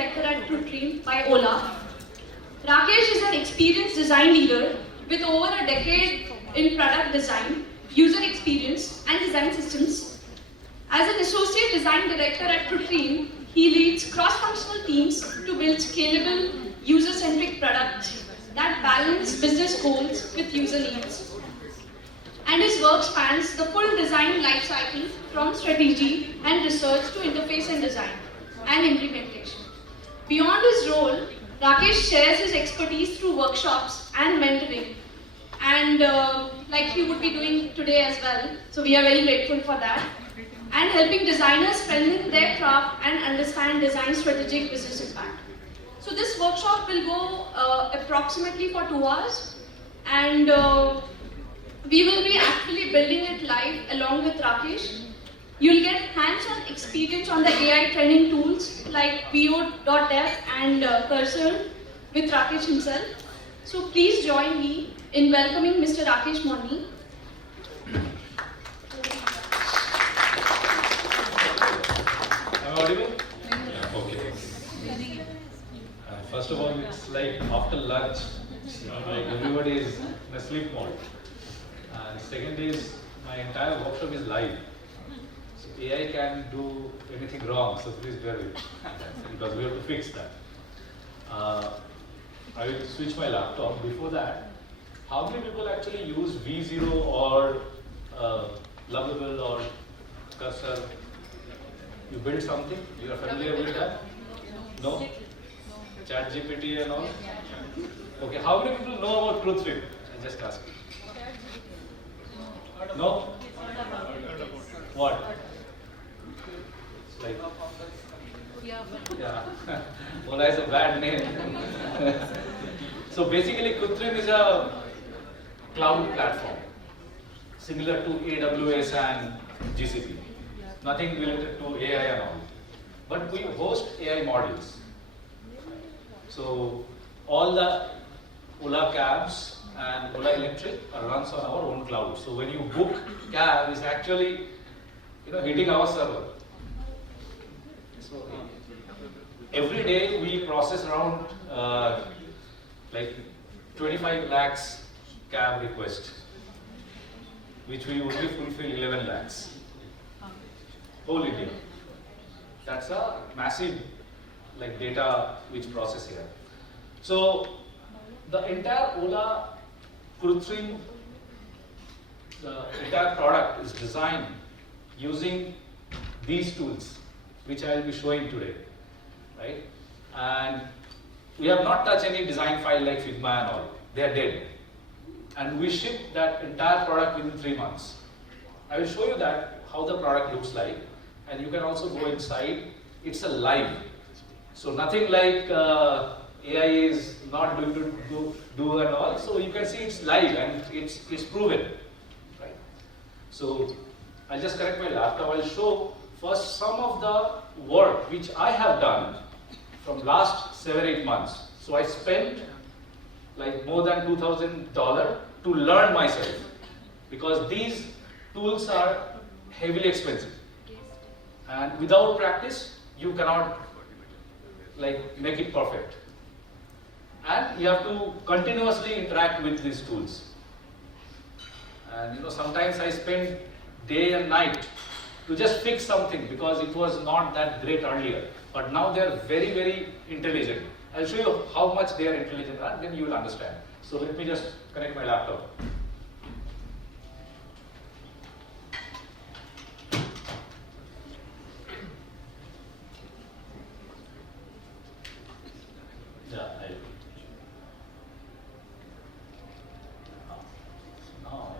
Director at Trutrim by Ola. Rakesh is an experienced design leader with over a decade in product design, user experience, and design systems. As an Associate Design Director at Trutrim, he leads cross-functional teams to build scalable, user-centric products that balance business goals with user needs. And his work spans the full design lifecycle from strategy and research to interface and design and implementation. Beyond his role, Rakesh shares his expertise through workshops and mentoring, and like he would be doing today as well. So we are very grateful for that. And helping designers strengthen their craft and understand design strategic business impact. So this workshop will go approximately for 2 hours, and we will be actually building it live along with Rakesh. You'll get hands-on experience on the AI training tools like V0.dev and Cursor with Rakesh himself. So please join me in welcoming Mr. Rakesh Moni. Am I audible? Yeah. Okay. First of all, it's like after lunch, like everybody is in a sleep mode. And second is, my entire workshop is live. So AI can do anything wrong, so please bear with me, because we have to fix that. I will switch my laptop. Before that, how many people actually use V0 or Lovable or Cursor? You build something? You are familiar with that? No? ChatGPT and all? Okay, how many people know about Trutrim? I just asked. No? What? It's like, yeah. Ola is a bad name. So basically, Trutrim is a cloud platform, similar to AWS and GCP. Nothing related to AI and all. But we host AI models. So all the Ola cabs and Ola Electric runs on our own cloud. So when you book cab, it's actually hitting our server. So every day we process around like 25 lakhs cab requests, which we only fulfill 11 lakhs. Whole India. That's a massive data which process here. So the entire Ola Trutrim, the entire product is designed using these tools, which I will be showing today, right? And we have not touched any design file like Figma and all. They are dead. And we ship that entire product within 3 months. I will show you that how the product looks like, and you can also go inside. It's a live. So nothing like AI is not going to do and all. So you can see it's live and it's proven, right? So I'll just connect my laptop. I'll show first some of the work which I have done from last 7-8 months. So I spent like more than $2,000 to learn myself, because these tools are heavily expensive, and without practice you cannot make it perfect, and you have to continuously interact with these tools. And sometimes I spend day and night to just fix something because it was not that great earlier, but now they are very, very intelligent. I'll show you how much they are intelligent, and then you will understand. So let me just connect my laptop. Yeah, now.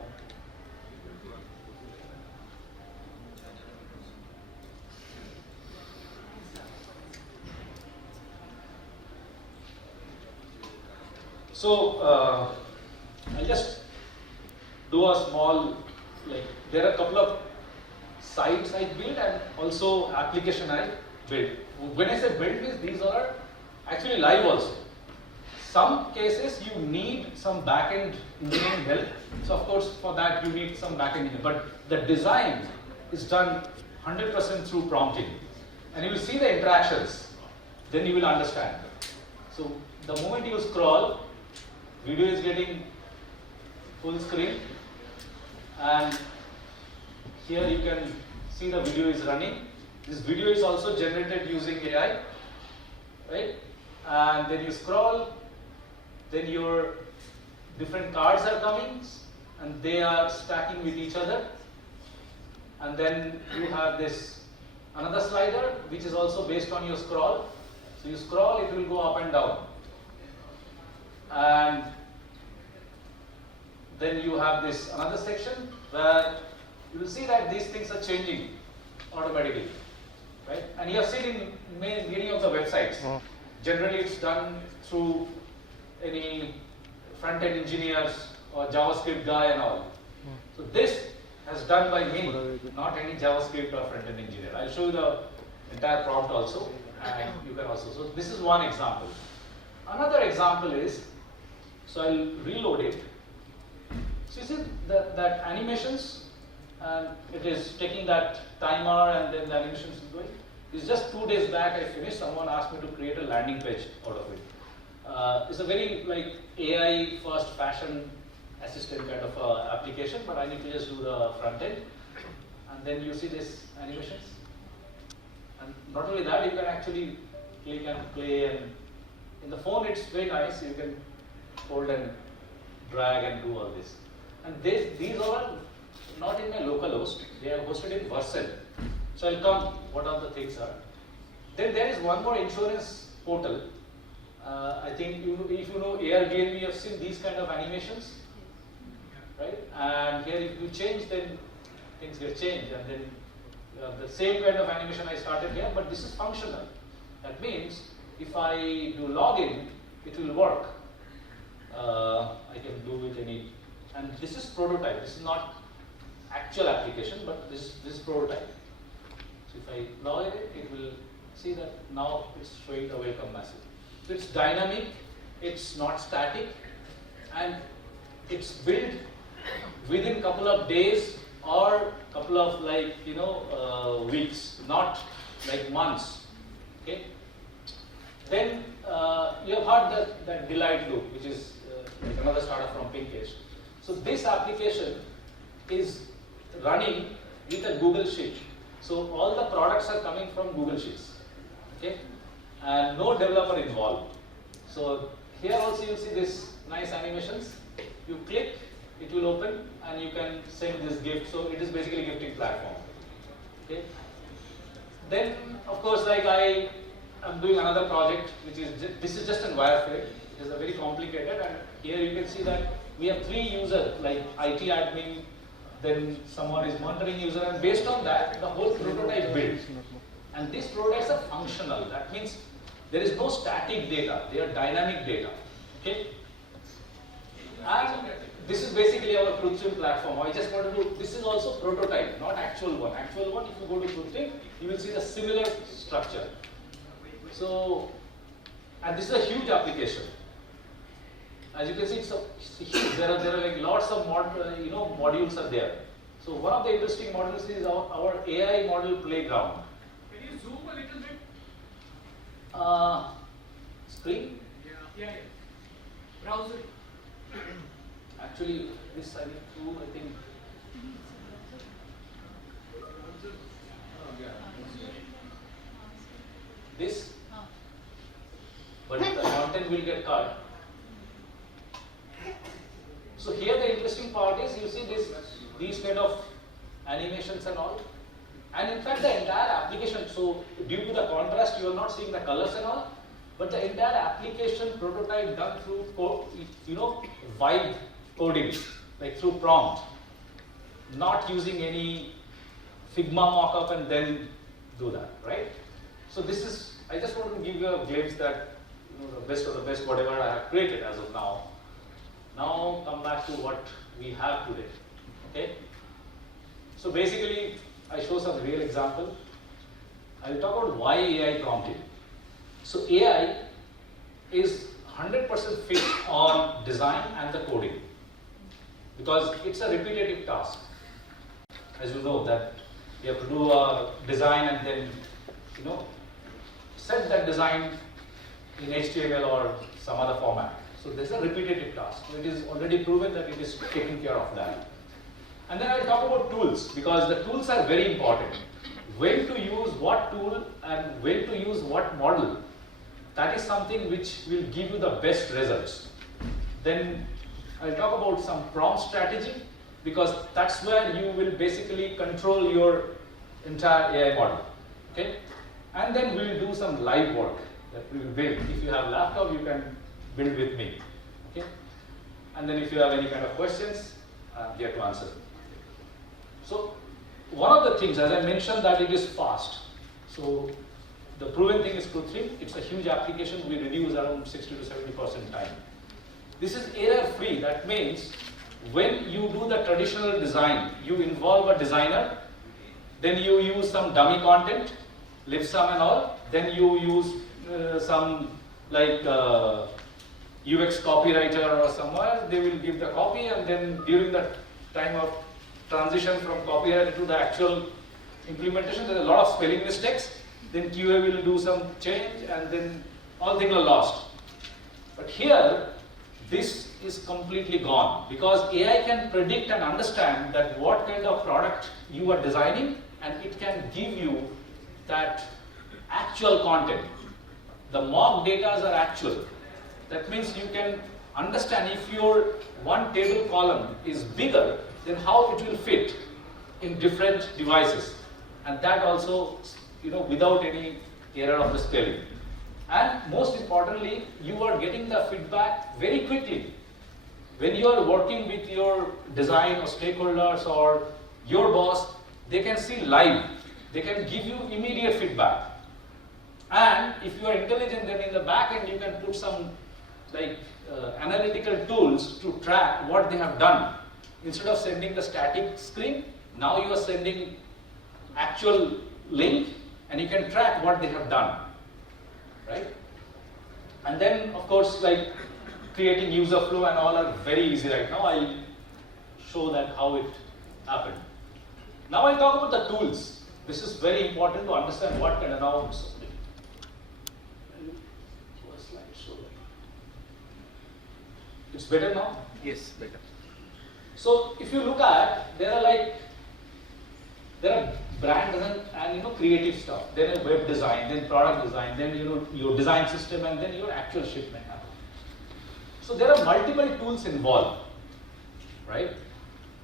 So I'll just do a small, there are a couple of sites I built and also application I built. When I say build means these are actually live also. Some cases you need some back-end engineering help. So of course for that you need some back-end engineering. But the design is done 100% through prompting. And you will see the interactions. then you will understand. So the moment you scroll, video is getting full screen, and here you can see the video is running. This video is also generated using AI, right? And then you scroll, then your different cards are coming, and they are stacking with each other. And then you have this another slider, which is also based on your scroll. So you scroll, it will go up and down. And then you have this another section where you will see that these things are changing automatically, right? And you have seen in many of the websites. Generally, it's done through any front-end engineers or JavaScript guy and all. So this has done by me, not any JavaScript or front-end engineer. I'll show you the entire prompt also, and you can also. So this is one example. Another example is, so I'll reload it. So you see that animations, and it is taking that timer, and then the animations is going. It's just 2 days back I finished. Someone asked me to create a landing page out of it. It's a very like AI first fashion assistant kind of application, but I need to just do the front end. And then you see this animations. And not only that, you can actually click and play, and in the phone it's very nice. You can hold and drag and do all this. And these are not in my local host, they are hosted in Vercel. So I'll come what all the things are. Then there is one more insurance portal. I think if you know Airbnb, you have seen these kind of animations, right? And here if you change, then things get changed, and then the same kind of animation I started here, but this is functional. That means if I do login, it will work. I can do it and this is prototype. This is not actual application, but this is prototype. So if I log in it, it will see that now it's showing the welcome message. So it's dynamic, it's not static, and it's built within couple of days or couple of weeks, not like months. Okay. Then you have heard that delight loop, which is like another startup from Pinkish. So this application is running with a Google Sheet. So all the products are coming from Google Sheets, okay, and no developer involved. So here also you see this nice animations. You click, it will open, and you can send this gift. So it is basically a gifting platform. Okay. Then of course, like I am doing another project, which is this is just a wireframe. It is a very complicated, and here you can see that we have 3 users like IT admin. Then someone is monitoring user, and based on that, the whole prototype built. And these prototypes are functional. That means there is no static data; they are dynamic data. Okay. And this is basically our Krutrim platform. I just want to do. This is also prototype, not actual one. Actual one, if you go to Krutrim, you will see the similar structure. So, and this is a huge application. As you can see, it's huge. There are like lots of modules are there. So one of the interesting modules is our AI model playground. Can you zoom a little bit? Screen? Yeah. Browser. Actually, this I need to, I think. This, but the content will get cut. So here the interesting part is you see these kind of animations and all, and in fact the entire application. So due to the contrast, you are not seeing the colors and all, but the entire application prototype done through vibe coding, like through prompt, not using any Figma mockup and then do that, right? So this is, I just want to give you a glimpse that the best of the best whatever I have created as of now. Now come back to what we have today. Okay. So basically, I show some real example. I will talk about why AI prompting. So AI is 100% fit on design and the coding because it's a repetitive task. As you know that you have to do a design and then set that design in HTML or some other format. So there's a repetitive task. So it is already proven that it is taking care of that. And then I'll talk about tools, because the tools are very important. When to use what tool and when to use what model, that is something which will give you the best results. Then I'll talk about some prompt strategy, because that's where you will basically control your entire AI model. Okay? And then we'll do some live work that we will build. If you have laptop, you can build with me. Okay? And then if you have any kind of questions, I'm here to answer. So one of the things, as I mentioned, that it is fast. So the proven thing is Q3. It's a huge application. We reduce around 60 to 70% time. This is error-free. That means when you do the traditional design, you involve a designer, then you use some dummy content, live sum and all, then you use some like UX copywriter or somewhere, they will give the copy, and then during the time of transition from copywriter to the actual implementation, there are a lot of spelling mistakes, then QA will do some change, and then all things are lost. But here, this is completely gone, because AI can predict and understand that what kind of product you are designing, and it can give you that actual content. The mock data are actual. That means you can understand if your one table column is bigger, then how it will fit in different devices. And that also, without any error of the spelling. And most importantly, you are getting the feedback very quickly. When you are working with your design or stakeholders or your boss, they can see live. They can give you immediate feedback. And if you are intelligent, then in the back end you can put some analytical tools to track what they have done. Instead of sending the static screen, now you are sending actual link, and you can track what they have done, right? And then, of course, creating user flow and all are very easy right now. I'll show that how it happened. Now I'll talk about the tools. This is very important to understand what kind of nouns. It's better now? Yes, better. So if you look at, there are brand design and creative stuff. Then a web design, then product design, then your design system, and then your actual shipment happen. So there are multiple tools involved, right?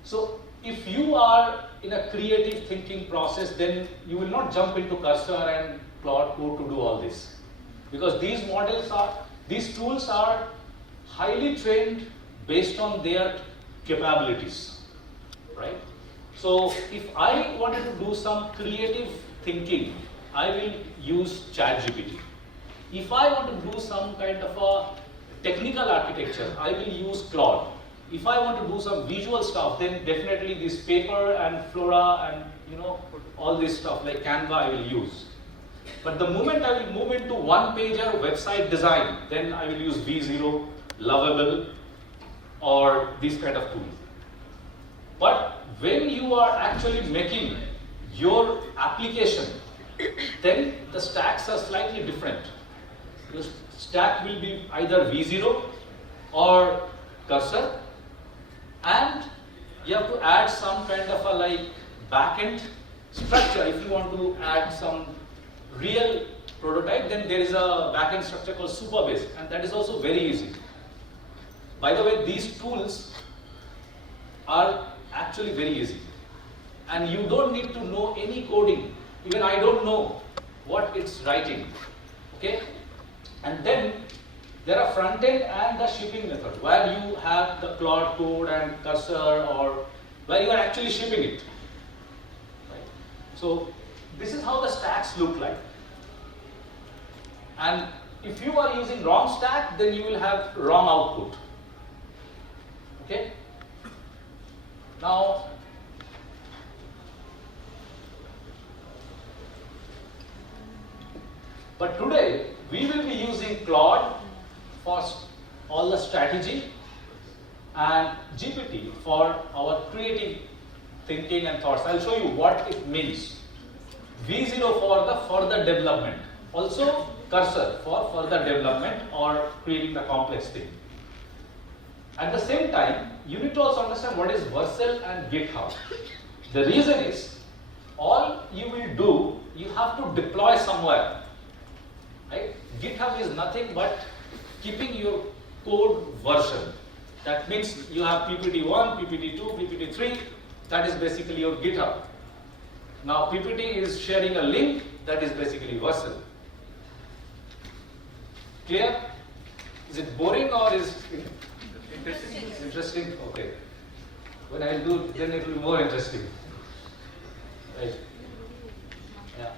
So if you are in a creative thinking process, then you will not jump into Cursor and Claude Code to do all this, because these tools are highly trained based on their capabilities, right? So if I wanted to do some creative thinking, I will use ChatGPT. If I want to do some kind of a technical architecture, I will use Claude. If I want to do some visual stuff, then definitely this Paper and Flora and all this stuff like Canva I will use. But the moment I will move into one-pager website design, then I will use V0, Lovable, or these kind of tools. But when you are actually making your application, then the stacks are slightly different. The stack will be either V0 or Cursor, and you have to add some kind of a backend structure. If you want to add some real prototype, then there is a backend structure called Superbase, and that is also very easy. By the way, these tools are actually very easy, and you don't need to know any coding. Even I don't know what it's writing, okay? And then there are front end and the shipping method, where you have the Claude Code and Cursor, or where you are actually shipping it, right? So this is how the stacks look like. And if you are using wrong stack, then you will have wrong output. Okay? Now, but today we will be using Claude for all the strategy and GPT for our creative thinking and thoughts. I'll show you what it means. V0 for the further development, also Cursor for further development or creating the complex thing. At the same time, you need to also understand what is Vercel and GitHub. The reason is, all you will do, you have to deploy somewhere. Right? GitHub is nothing but keeping your code version. That means you have PPT1, PPT2, PPT3, that is basically your GitHub. Now PPT is sharing a link, that is basically Vercel. Clear? Is it boring or is it interesting? Okay. When I do, then it will be more interesting. Right. Yeah.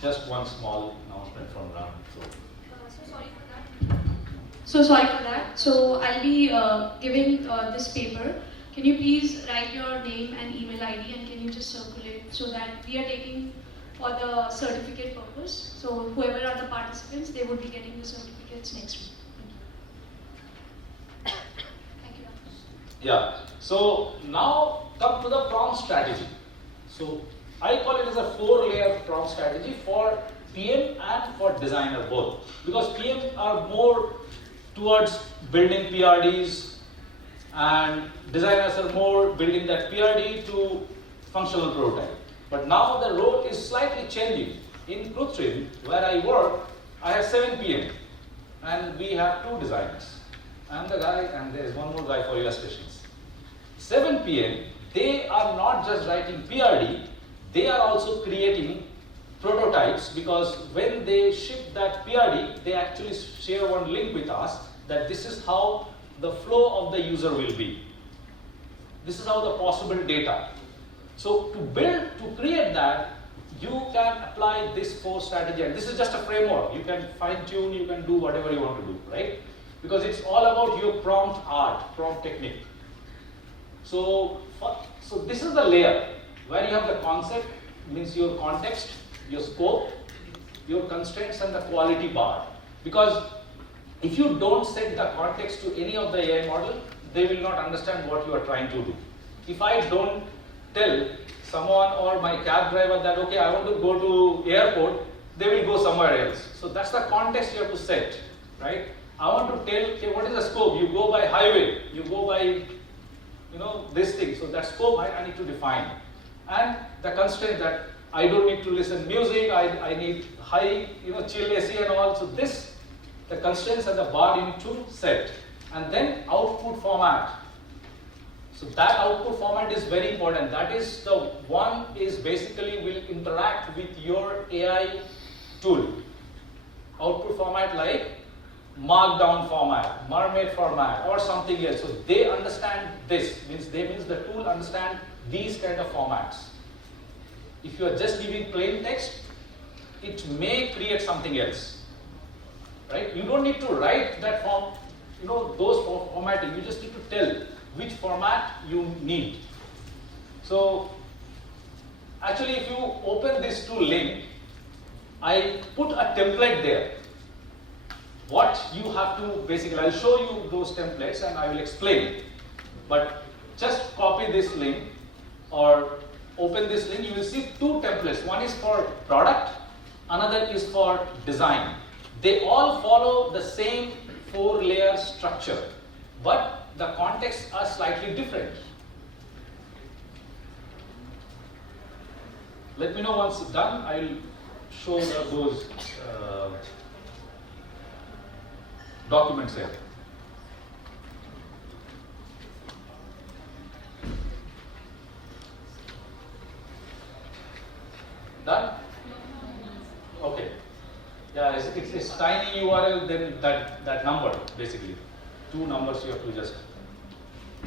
Just one small announcement from Ram. So sorry for that. So I'll be giving this paper. Can you please write your name and email ID, and can you just circulate so that we are taking for the certificate purpose. So whoever are the participants, they would be getting the certificates next week. Thank you. Yeah. So now come to the prompt strategy. So I call it as a 4-layer prompt strategy for PM and for designer both. Because PM are more towards building PRDs and designers are more building that PRD to functional prototype. But now the role is slightly changing. In Krutrim, where I work, I have 7 PM and we have 2 designers. I'm the guy and there is one more guy for illustrations. 7 PM, they are not just writing PRD, they are also creating prototypes, because when they ship that PRD, they actually share one link with us that this is how the flow of the user will be. This is how the possible data. So to create that, you can apply this 4 strategy, and this is just a framework. You can fine tune, you can do whatever you want to do, right? Because it's all about your prompt art, prompt technique. So this is the layer where you have the concept, means your context, your scope, your constraints, and the quality bar. Because if you don't set the context to any of the AI model, they will not understand what you are trying to do. If I don't tell someone or my cab driver that, okay, I want to go to airport, they will go somewhere else. So that's the context you have to set, right? I want to tell, okay, what is the scope? You go by highway, you go by, this thing. So that scope I need to define. And the constraint that I don't need to listen music, I need high, chill AC and all. So the constraints and the bar you need to set. And then output format. So that output format is very important. That is the one is basically will interact with your AI tool. Output format like markdown format, mermaid format, or something else. So they understand this, means the tool understand these kind of formats. If you are just giving plain text, it may create something else, right? You don't need to write that form, those formatting. You just need to tell which format you need. So actually, if you open this tool link, I put a template there. What you have to basically, I'll show you those templates and I will explain. But just copy this link or open this link, you will see 2 templates. One is for product, another is for design. They all follow the same 4-layer structure, but the contexts are slightly different. Let me know once it's done. I will show those documents here. Done? Okay. Yeah, it's tiny URL, then that number, basically. 2 numbers you have to just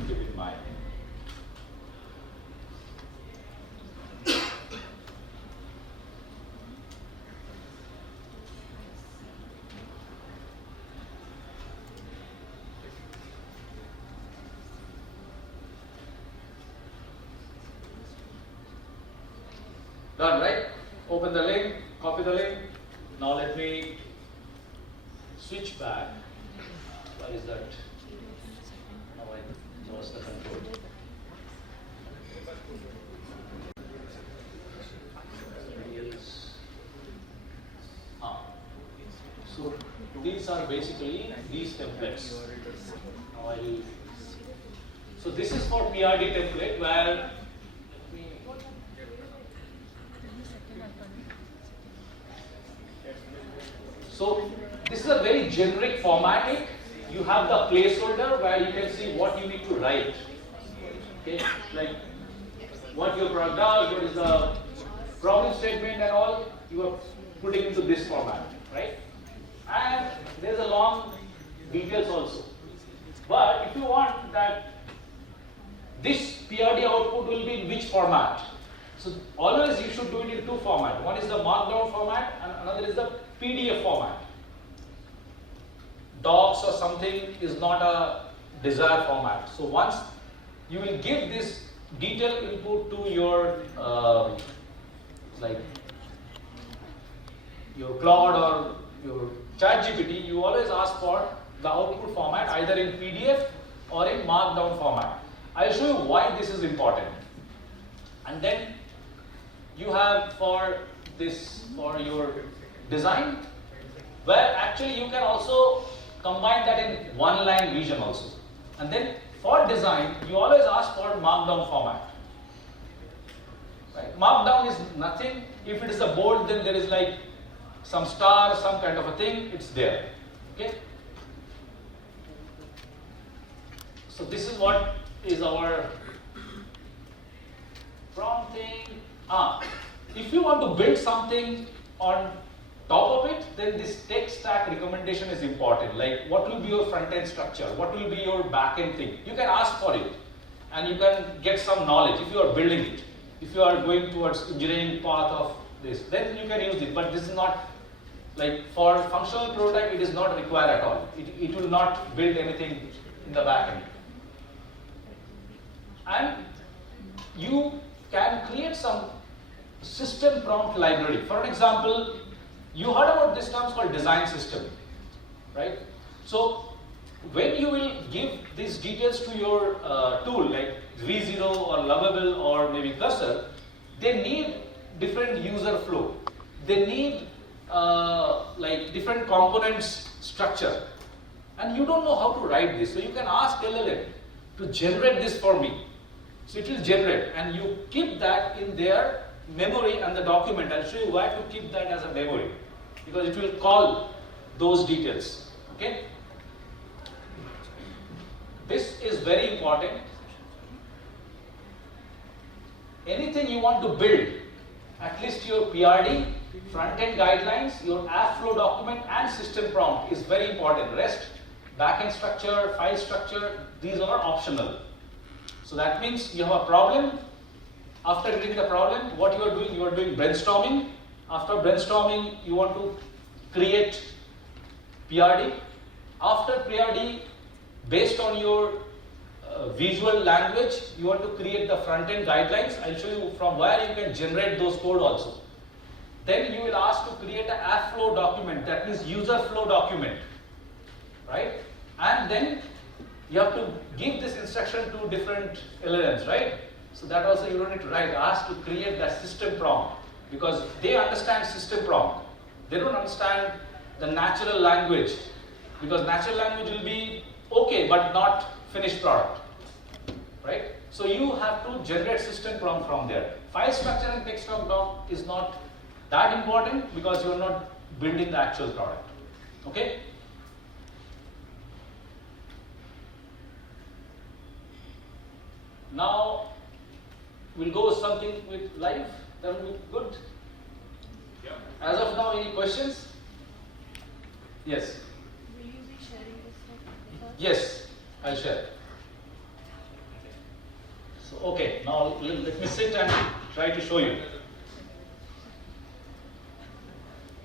keep in mind. Done, right? Open the link, copy the link. Now let me switch back. Where is that? Now I lost the control. So these are basically these templates. Now so this is for PRD template where so this is a very generic formatting. You have the placeholder where you can see what you need to write. Okay, like what your product does, what is the problem statement and all, you are putting into this format, right? And there's a long details also. But if you want that this PRD output will be in which format, so always you should do it in two formats. One is the markdown format and another is the PDF format. Docs or something is not a desired format. So once you will give this detailed input to your like your Claude or your ChatGPT, you always ask for the output format either in PDF or in markdown format. I'll show you why this is important. And then you have for this, for your design, where actually you can also combine that in one line vision also. And then for design, you always ask for markdown format. Right? Markdown is nothing. If it is a bold, then there is like some star, some kind of a thing, it's there. Okay? So this is what is our prompting. If you want to build something on top of it, then this tech stack recommendation is important. Like what will be your front end structure? What will be your back end thing? You can ask for it and you can get some knowledge if you are building it. If you are going towards engineering path of this, then you can use it. But this is not like for functional prototype, it is not required at all. It will not build anything in the back end. And you can create some system prompt library. For an example, you heard about this term called design system, right? So when you will give these details to your tool like V0 or Lovable or maybe Cursor, they need different user flow. They need like different components structure. And you don't know how to write this. So you can ask LLM to generate this for me. So it will generate and you keep that in their memory and the document. I'll show you why to keep that as a memory. Because it will call those details. Okay? This is very important. Anything you want to build, at least your PRD, front-end guidelines, your app flow document and system prompt is very important. REST, backend structure, file structure, these are optional. So that means you have a problem. After getting the problem, what you are doing brainstorming. After brainstorming, you want to create PRD. After PRD, based on your visual language, you want to create the front-end guidelines. I'll show you from where you can generate those code also. Then you will ask to create an app flow document, that means user flow document, right? And then you have to give this instruction to different LLMs, right? So that also you don't need to write. Ask to create that system prompt because they understand system prompt. They don't understand the natural language because natural language will be okay but not finished product, right? So you have to generate system prompt from there. File structure and text doc is not that important because you are not building the actual product, okay? Now we'll go with something with live. That will be good. Yeah. As of now, any questions? Yes. Will you be sharing this stuff with us? Yes, I'll share. So okay, now let me sit and try to show you.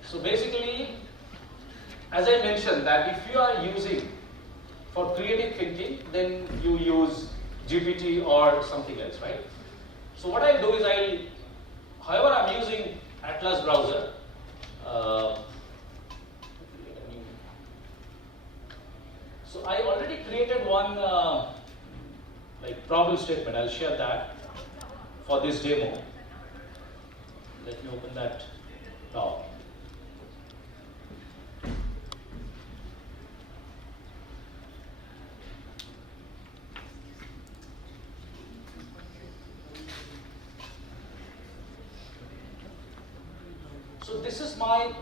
So basically, as I mentioned that if you are using for creative thinking, then you use GPT or something else, right? So what I'll do is however I'm using Atlas browser, So I already created one like problem statement. I'll share that for this demo. Let me open that now. So this is my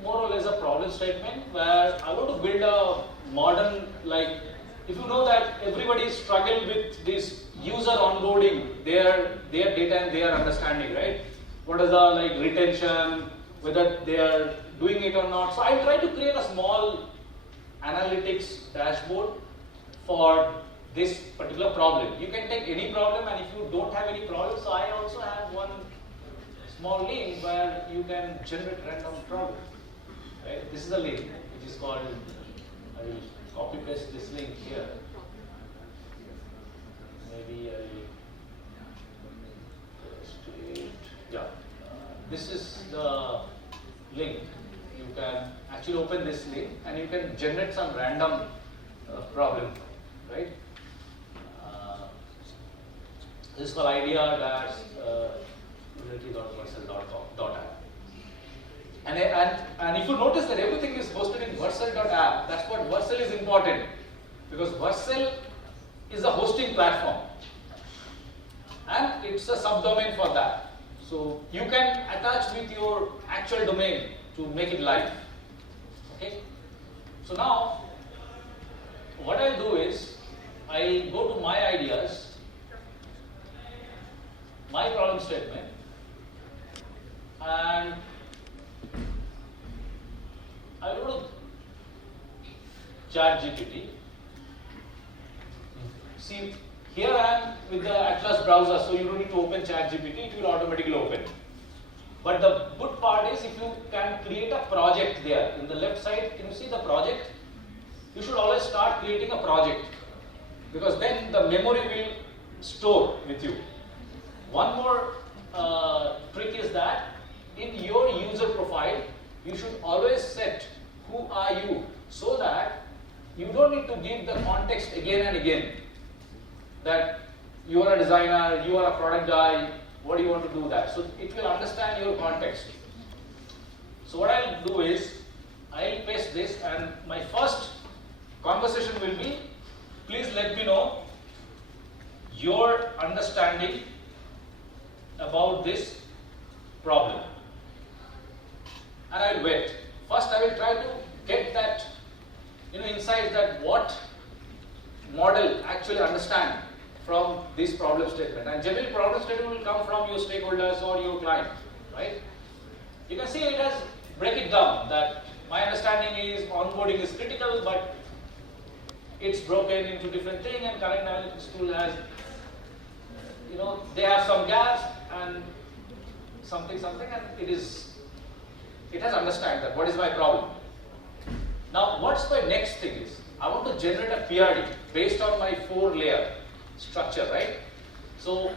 more or less a problem statement where I want to build a modern, like, if you know that everybody struggle with this user onboarding, their data and their understanding, right? What is the like retention, whether they are doing it or not. So I try to create a small analytics dashboard for this particular problem. You can take any problem, and if you don't have any problem, so I also have one small link where you can generate random problem. Right? This is a link which is called, I will copy paste this link here. Maybe I paste it. Yeah. This is the link. You can actually open this link and you can generate some random problem, right? This is called idea-unity.versal.com.app. And if you notice that everything is hosted in versal.app, that's what Versal is important, because Versal is a hosting platform and it's a subdomain for that. So you can attach with your actual domain to make it live. Okay. So now what I'll do is I'll go to my ideas, my problem statement, and I will go to ChatGPT. See, here I am with the Atlas browser, so you don't need to open ChatGPT, it will automatically open. But the good part is if you can create a project there. In the left side, can you see the project? You should always start creating a project, because then the memory will store with you. One more trick is that in your user profile, you should always set who are you, so that you don't need to give the context again and again. That you are a designer, you are a product guy, what do you want to do that? So it will understand your context. So what I'll do is, I'll paste this, and my first conversation will be, please let me know your understanding about this problem. And I'll wait. First I will try to get that, insight that what model actually understand from this problem statement. And generally problem statement will come from your stakeholders or your client, right? You can see it has break it down that my understanding is onboarding is critical, but it's broken into different things, and current analytics tool has, they have some gaps and something, and it has understand that what is my problem. Now what's my next thing is, I want to generate a PRD based on my 4-layer structure, right? So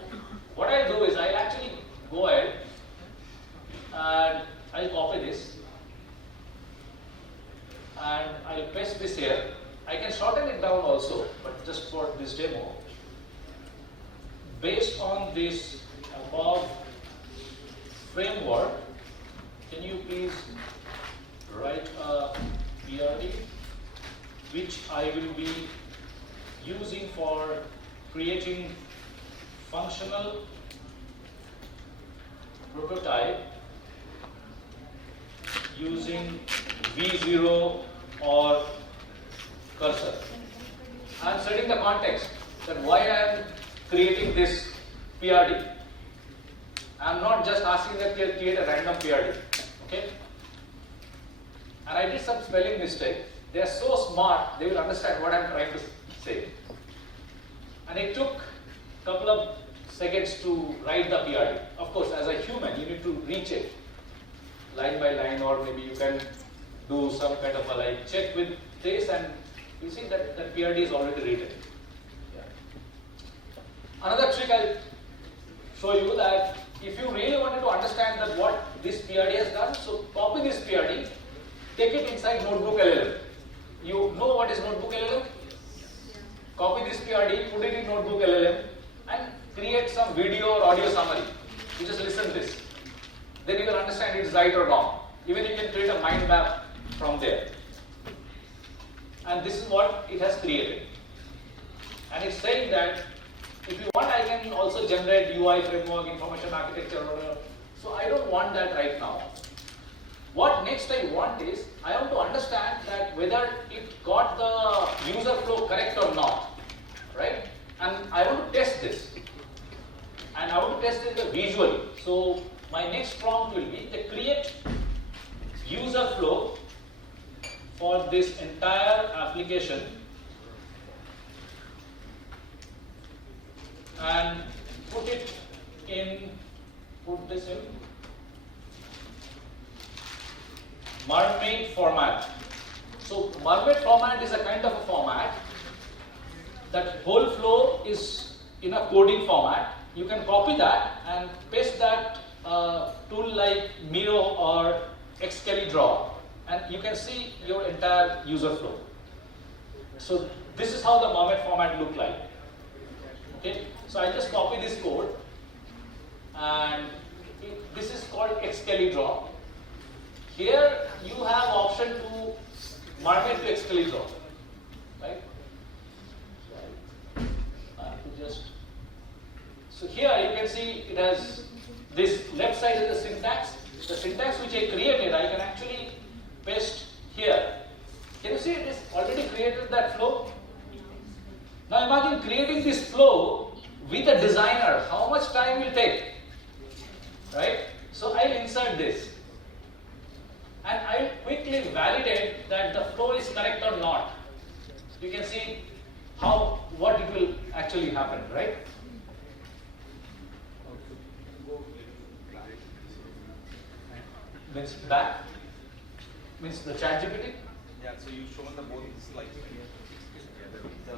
what I'll do is I'll actually go ahead and I'll copy this and I'll paste this here. I can shorten it down also, but just for this demo, based on this above framework, can you please write a PRD which I will be using for creating functional prototype using V0 or Cursor. I am setting the context that why I am creating this PRD. I am not just asking that they create a random PRD. Okay? And I did some spelling mistake. They are so smart, they will understand what I am trying to say. And it took a couple of seconds to write the PRD. Of course, as a human, you need to recheck line by line, or maybe you can do some kind of a check with this, and you see that the PRD is already written. Yeah. Another trick I'll show you, that if you really wanted to understand that what this PRD has done, so copy this PRD, take it inside Notebook LLM. You know what is notebook LLM? Copy this PRD, put it in notebook LLM and create some video or audio summary. You just listen to this. Then you will understand it is right or wrong. Even you can create a mind map from there. And this is what it has created. And it's saying that if you want, I can also generate UI framework, information architecture, or so I don't want that right now. What next I want is, I want to understand that whether it got the user flow correct or not, right? And I want to test this. And I want to test it visually. So my next prompt will be the create user flow for this entire application and put this in Mermaid format. So Mermaid format is a kind of a format that whole flow is in a coding format. You can copy that and paste that tool like Miro or XKellyDraw, and you can see your entire user flow. So this is how the Mermaid format look like. Okay, so I just copy this code, and this is called XKellyDraw. Here you have option to Mermaid to XKellyDraw, right? So here you can see it has this left side is the syntax. The syntax which I created, I can actually paste here. Can you see it is already created that flow? Now imagine creating this flow with a designer. How much time will take? Right? So I'll insert this. And I'll quickly validate that the flow is correct or not. You can see what it will actually happen, right? Means back, means the chat GPT. Yeah, so you've shown the both slides together, the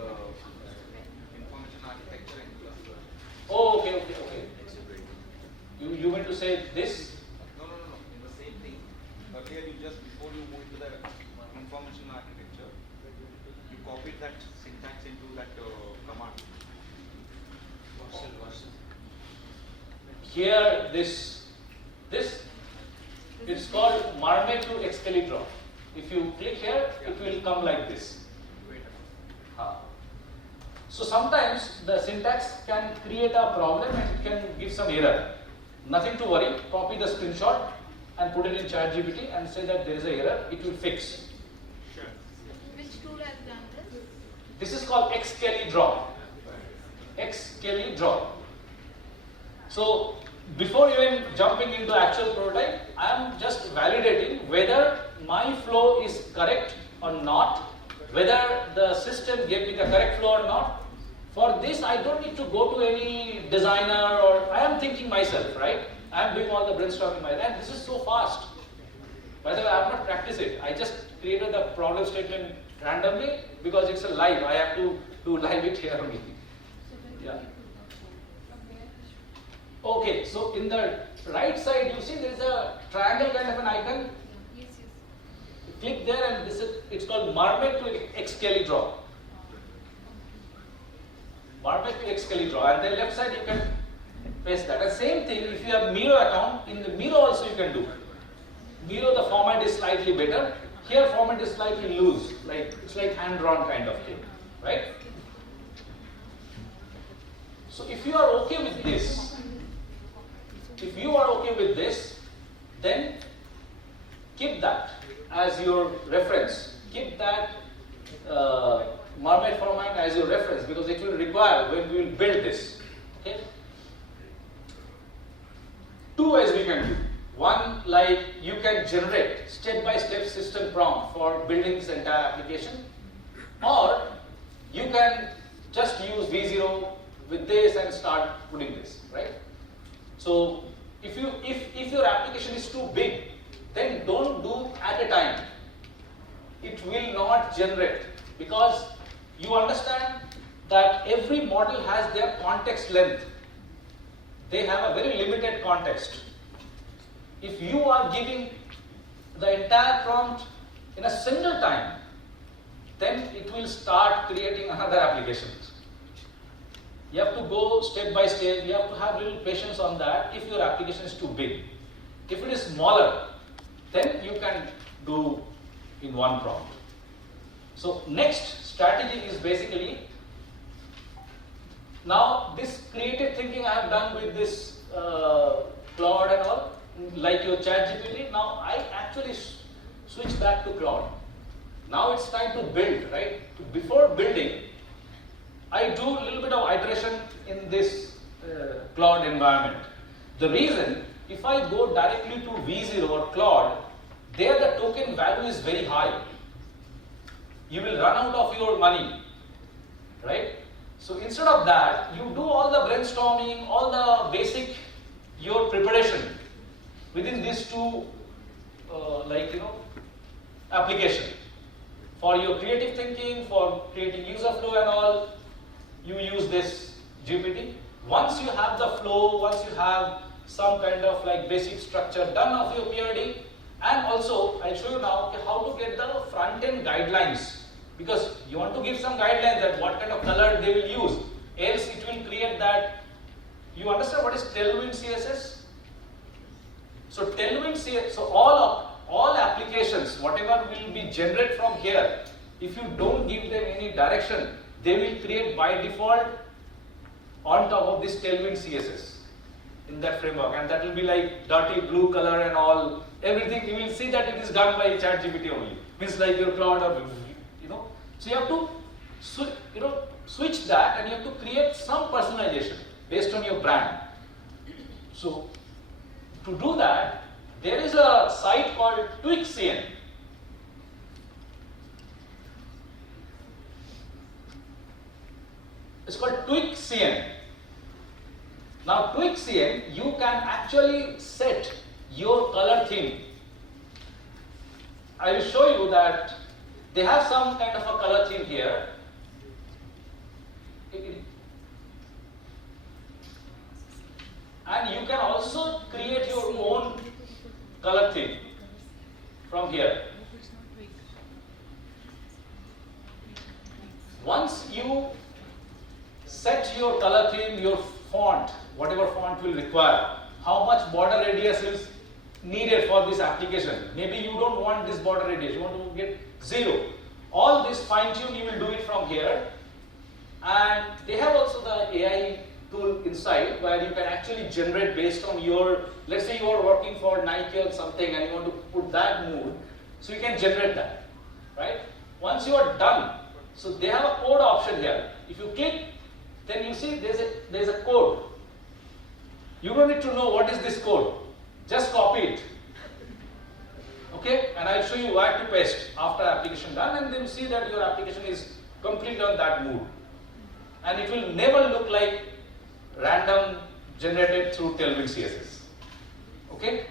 information architecture and cluster. Oh, okay. You meant to say this? No. In the same thing. Earlier you just, before you move to the information architecture, you copied that syntax into that command. Here, this it's called Mermaid to XKellyDraw. If you click here, it will come like this. So sometimes the syntax can create a problem and it can give some error. Nothing to worry. Copy the screenshot and put it in ChatGPT and say that there is an error. It will fix. Sure. Which tool has done this? This is called XKellyDraw. XKellyDraw. So before even jumping into actual prototype, I am just validating whether my flow is correct or not, whether the system gave me the correct flow or not. For this, I don't need to go to any designer, or I am thinking myself, right? I am doing all the brainstorming myself, and this is so fast. By the way, I have not practiced it. I just created the problem statement randomly because it's a live. I have to do live it here only. Yeah. Okay, so in the right side, you see there is a triangle kind of an icon. Yes. You click there, and it's called Mermaid to XKellyDraw. Mermaid to XKellyDraw, and then left side you can paste that. And same thing, if you have Miro account, in the Miro also you can do. Miro, the format is slightly better. Here format is slightly loose, like it's like hand-drawn kind of thing, right? So if you are okay with this, then keep that as your reference. Keep that Mermaid format as your reference because it will require when we will build this. Okay? Two ways we can do. One, like you can generate step-by-step system prompt for building this entire application, or you can just use V0 with this and start putting this, right? So if your application is too big, then don't do at a time. It will not generate because you understand that every model has their context length. They have a very limited context. If you are giving the entire prompt in a single time, then it will start creating another application. You have to go step by step, you have to have little patience on that if your application is too big. If it is smaller, then you can do in one prompt. So next strategy is basically, now this creative thinking I have done with this Claude and all, like your ChatGPT, now I actually switch back to Claude. Now it's time to build, right? Before building, I do a little bit of iteration in this Claude environment. The reason, if I go directly to V0 or Claude, there the token value is very high. You will run out of your money, right? So instead of that, you do all the brainstorming, all the basic, your preparation within these two, application. For your creative thinking, for creating user flow and all, you use this GPT. Once you have the flow, once you have some kind of like basic structure done of your PRD, and also I'll show you now how to get the front-end guidelines, because you want to give some guidelines that what kind of color they will use, else it will create that. You understand what is tailwind CSS? So tailwind CSS, so all applications, whatever will be generated from here, if you don't give them any direction, they will create by default on top of this tailwind CSS in that framework, and that will be like dirty blue color and all, everything. You will see that it is done by ChatGPT only. Means like your Claude or So you have to switch that, and you have to create some personalization based on your brand. So to do that, there is a site called TwixCN. It's called TwixCN. Now TwixCN, you can actually set your color theme. I will show you that they have some kind of a color theme here. And you can also create your own color theme from here. Once you set your color theme, your font, whatever font will require, how much border radius is needed for this application. Maybe you don't want this border radius, you want to get 0. All this fine tune you will do it from here. And they have also the AI tool inside where you can actually generate based on your, let's say you are working for Nike or something and you want to put that mood, so you can generate that, right? Once you are done, so they have a code option here. If you click, then you see there's a code. You don't need to know what is this code, just copy it. Okay, and I'll show you where to paste after application done, and then see that your application is complete on that mood. And it will never look like random generated through tailwind CSS. Okay?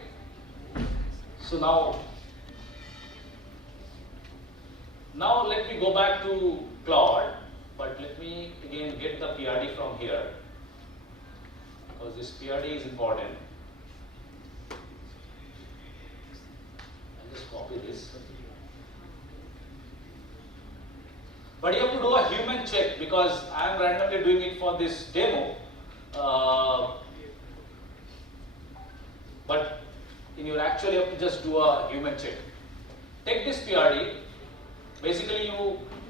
So now let me go back to Claude, but let me again get the PRD from here, because this PRD is important. I'll just copy this. But you have to do a human check, because I am randomly doing it for this demo. But in your actual, you have to just do a human check. Take this PRD. Basically,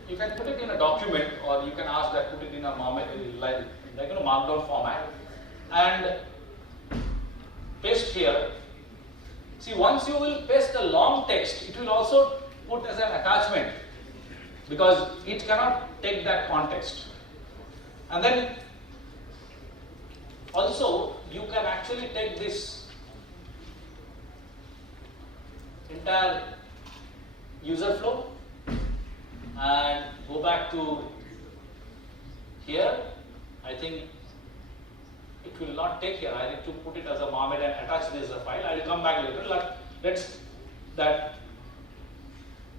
you can put it in a document, or you can ask that put it in a markdown format, and paste here. See, once you will paste the long text, it will also put as an attachment, because it cannot take that context. And then also you can actually take this entire user flow and go back to here. I think it will not take here. I need to put it as a market and attach this as a file. I will come back later.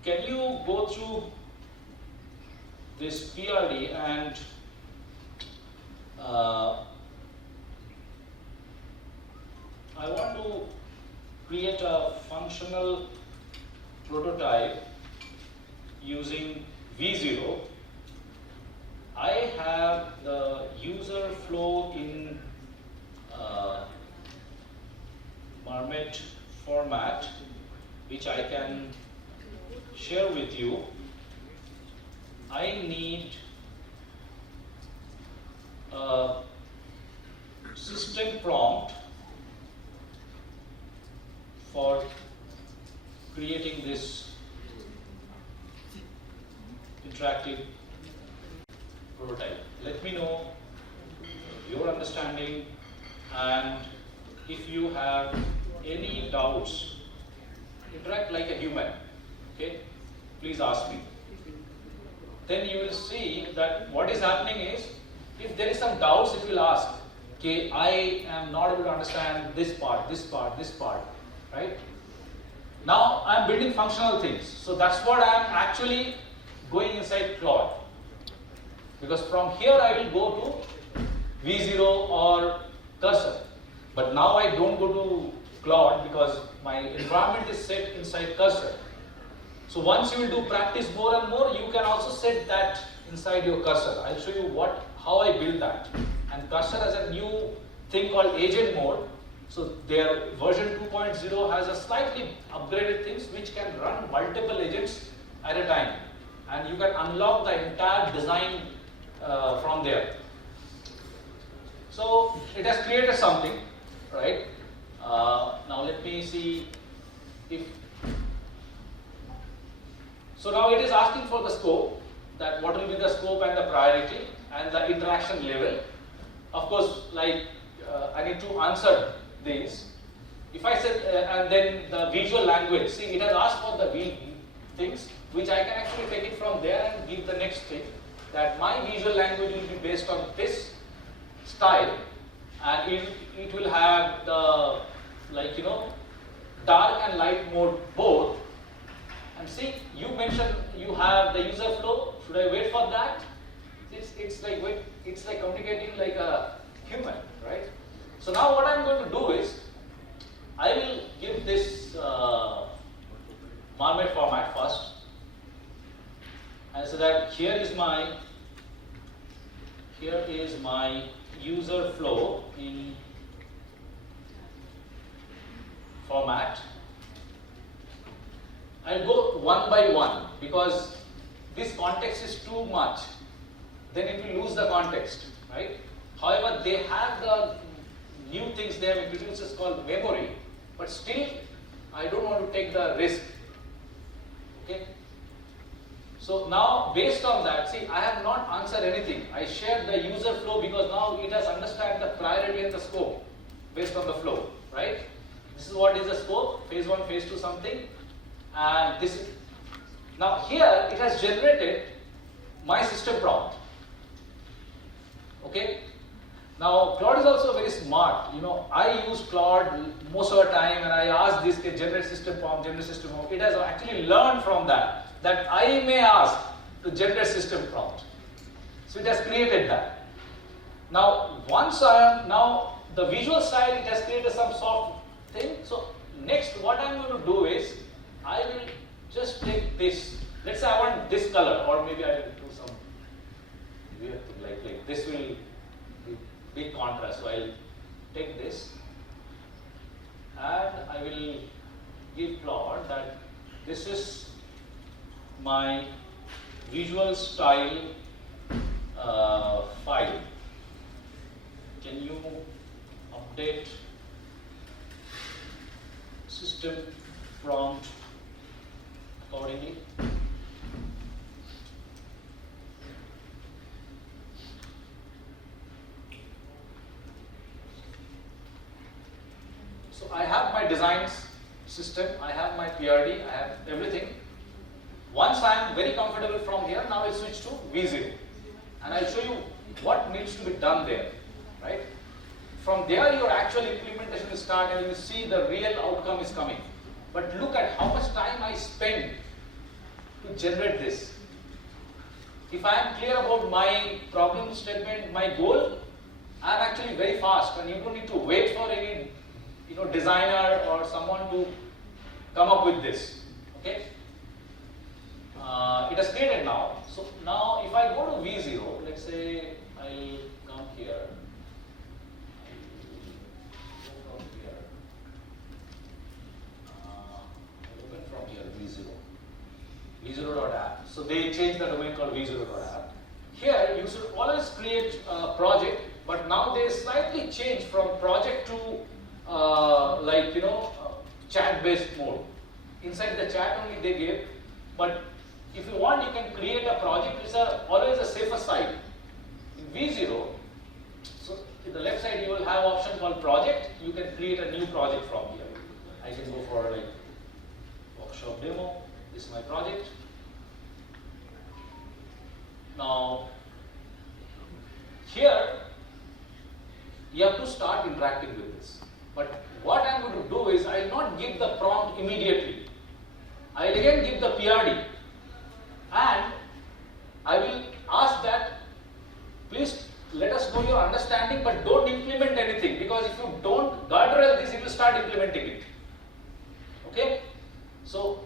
Can you go through this PRD and I want to create a functional prototype using V0, I have the user flow in Marmot format, which I can share with you. I need a system prompt for creating this interactive prototype. Let me know your understanding, and if you have any doubts, interact like a human, okay? Please ask me. Then you will see that what is happening is, if there is some doubts, it will ask, okay, I am not able to understand this part, right? Now I am building functional things, so that's what I am actually going inside Claude. Because from here I will go to V0 or Cursor. But now I don't go to Claude because my environment is set inside Cursor. So once you will do practice more and more, you can also set that inside your Cursor. I'll show you how I build that. And Cursor has a new thing called agent mode. So their version 2.0 has a slightly upgraded things which can run multiple agents at a time. And you can unlock the entire design from there. So it has created something, right? Now let me see if. So now it is asking for the scope, that what will be the scope and the priority and the interaction level. Of course, like I need to answer these. If I said, and then the visual language, see it has asked for the things, which I can actually take it from there and give the next thing, that my visual language will be based on this style, and it will have the, like, you know, dark and light mode both. And see, you mentioned you have the user flow. Should I wait for that? It's like communicating like a human, right? So now what I'm going to do is, I will give this Marmot format first, and so that here is my user flow in format. I'll go one by one because this context is too much. Then it will lose the context, right? However, they have the new things they have introduced is called memory, but still I don't want to take the risk. Okay? So now based on that, see, I have not answered anything. I shared the user flow because now it has understand the priority and the scope based on the flow, right? This is what is the scope, phase 1, phase 2 something. And this is, now here it has generated my system prompt. Okay? Now Claude is also very smart. You know, I use Claude most of the time and I ask this generate system prompt, generate system prompt. It has actually learned from that I may ask to generate system prompt. So it has created that. Now once now the visual side, it has created some soft thing. So next what I am going to do is, I will just take this. Let's say I want this color, or maybe I will do some weird thing like this will be big contrast. So I'll take this and I will give Claude that this is my visual style file. Can you update system prompt accordingly? So I have my designs system, I have my PRD, I have everything. Once I am very comfortable from here, now I'll switch to V0 and I'll show you what needs to be done there, right? From there your actual implementation will start and you will see the real outcome is coming. But look at how much time I spend to generate this. If I am clear about my problem statement, my goal, I am actually very fast and you don't need to wait for any designer or someone to come up with this. Okay? It has created now. So now if I go to V0, let's say I'll come here. I'll come here. I'll open from here V0. V0.app. So they changed the domain called V0.app. Here you should always create a project, but now they slightly changed from project to chat-based mode. Inside the chat only they gave, but if you want, you can create a project. It's always a safer side. In V0, so in the left side you will have option called project. You can create a new project from here. I can go for like workshop demo. This is my project. Now, here you have to start interacting with this. But what I am going to do is I will not give the prompt immediately. I will again give the PRD and I will ask that please let us know your understanding, but don't implement anything, because if you don't guardrail this, it will start implementing it. Okay? So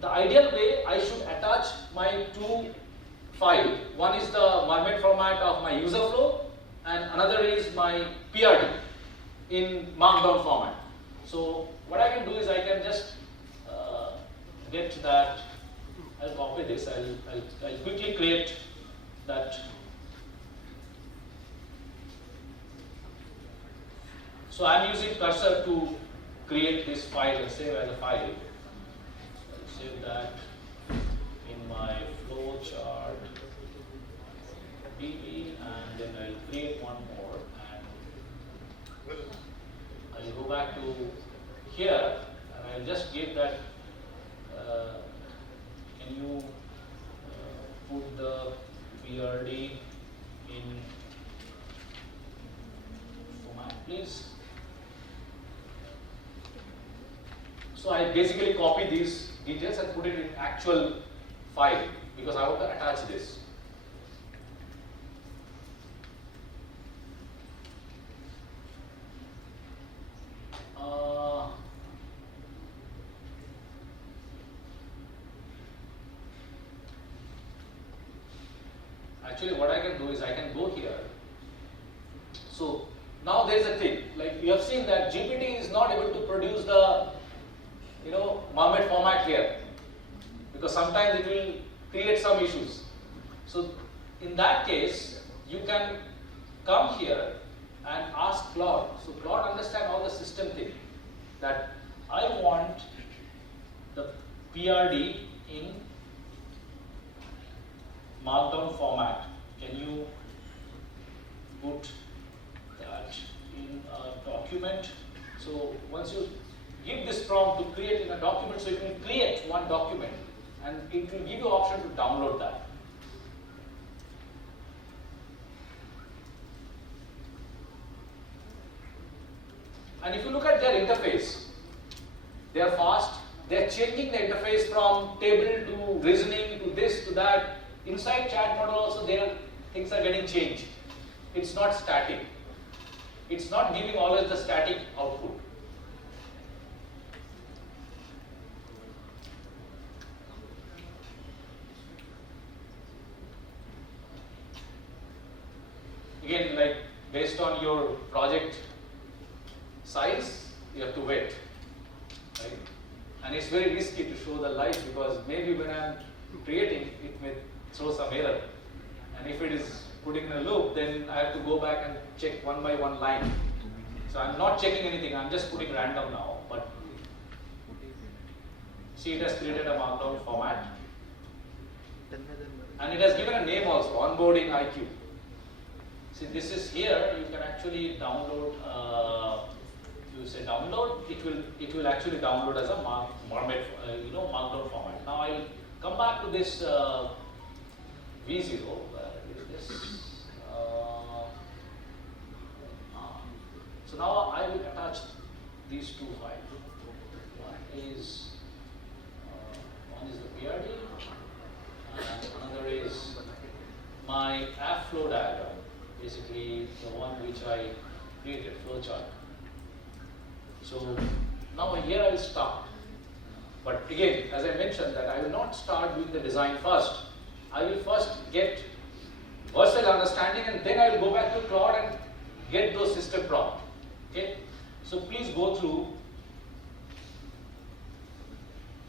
the ideal way, I should attach my two files. One is the mermaid format of my user flow and another is my PRD in markdown format. So what I can do is I can just get that. I'll copy this. I'll quickly create that. So I'm using Cursor to create this file and save as a file. I'll save that in my flowchart DB, and then I'll create one more, and I'll go back to here and I'll just give that. Can you put the PRD in format, please? So I basically copy these details and put it in actual file because I want to attach this. Actually, what I can do is I can go here. So now there is a thing, like you have seen that GPT is not able to produce the mermaid format here because sometimes it will create some issues. So in that case, you can come here and ask Claude. So Claude understand all the system thing, that I want the PRD in markdown format. Can you put that in a document? So once you give this prompt to create in a document, so you can create one document and it will give you option to download that. And if you look at their interface, they are fast. They are changing the interface from table to reasoning to this to that. Inside chat model also, their things are getting changed. It's not static. It's not giving always the static output. Again, like based on your project size, you have to wait, right? And it's very risky to show the live because maybe when I'm creating, it may throw some error. And if it is putting in a loop, then I have to go back and check one by one line. So I'm not checking anything, I'm just putting random now. But see, it has created a markdown format. And it has given a name also, onboarding IQ. See, this is here, you can actually download, you say download, it will actually download as a markdown format. Now I'll come back to this V0, where is this? So now I will attach these two files. One is the PRD, and another is my app flow diagram. Basically the one which I created, flowchart. So now here I will start. But again, as I mentioned, that I will not start doing the design first. I will first get versatile understanding and then I will go back to Claude and get those system prompt. Okay? So please go through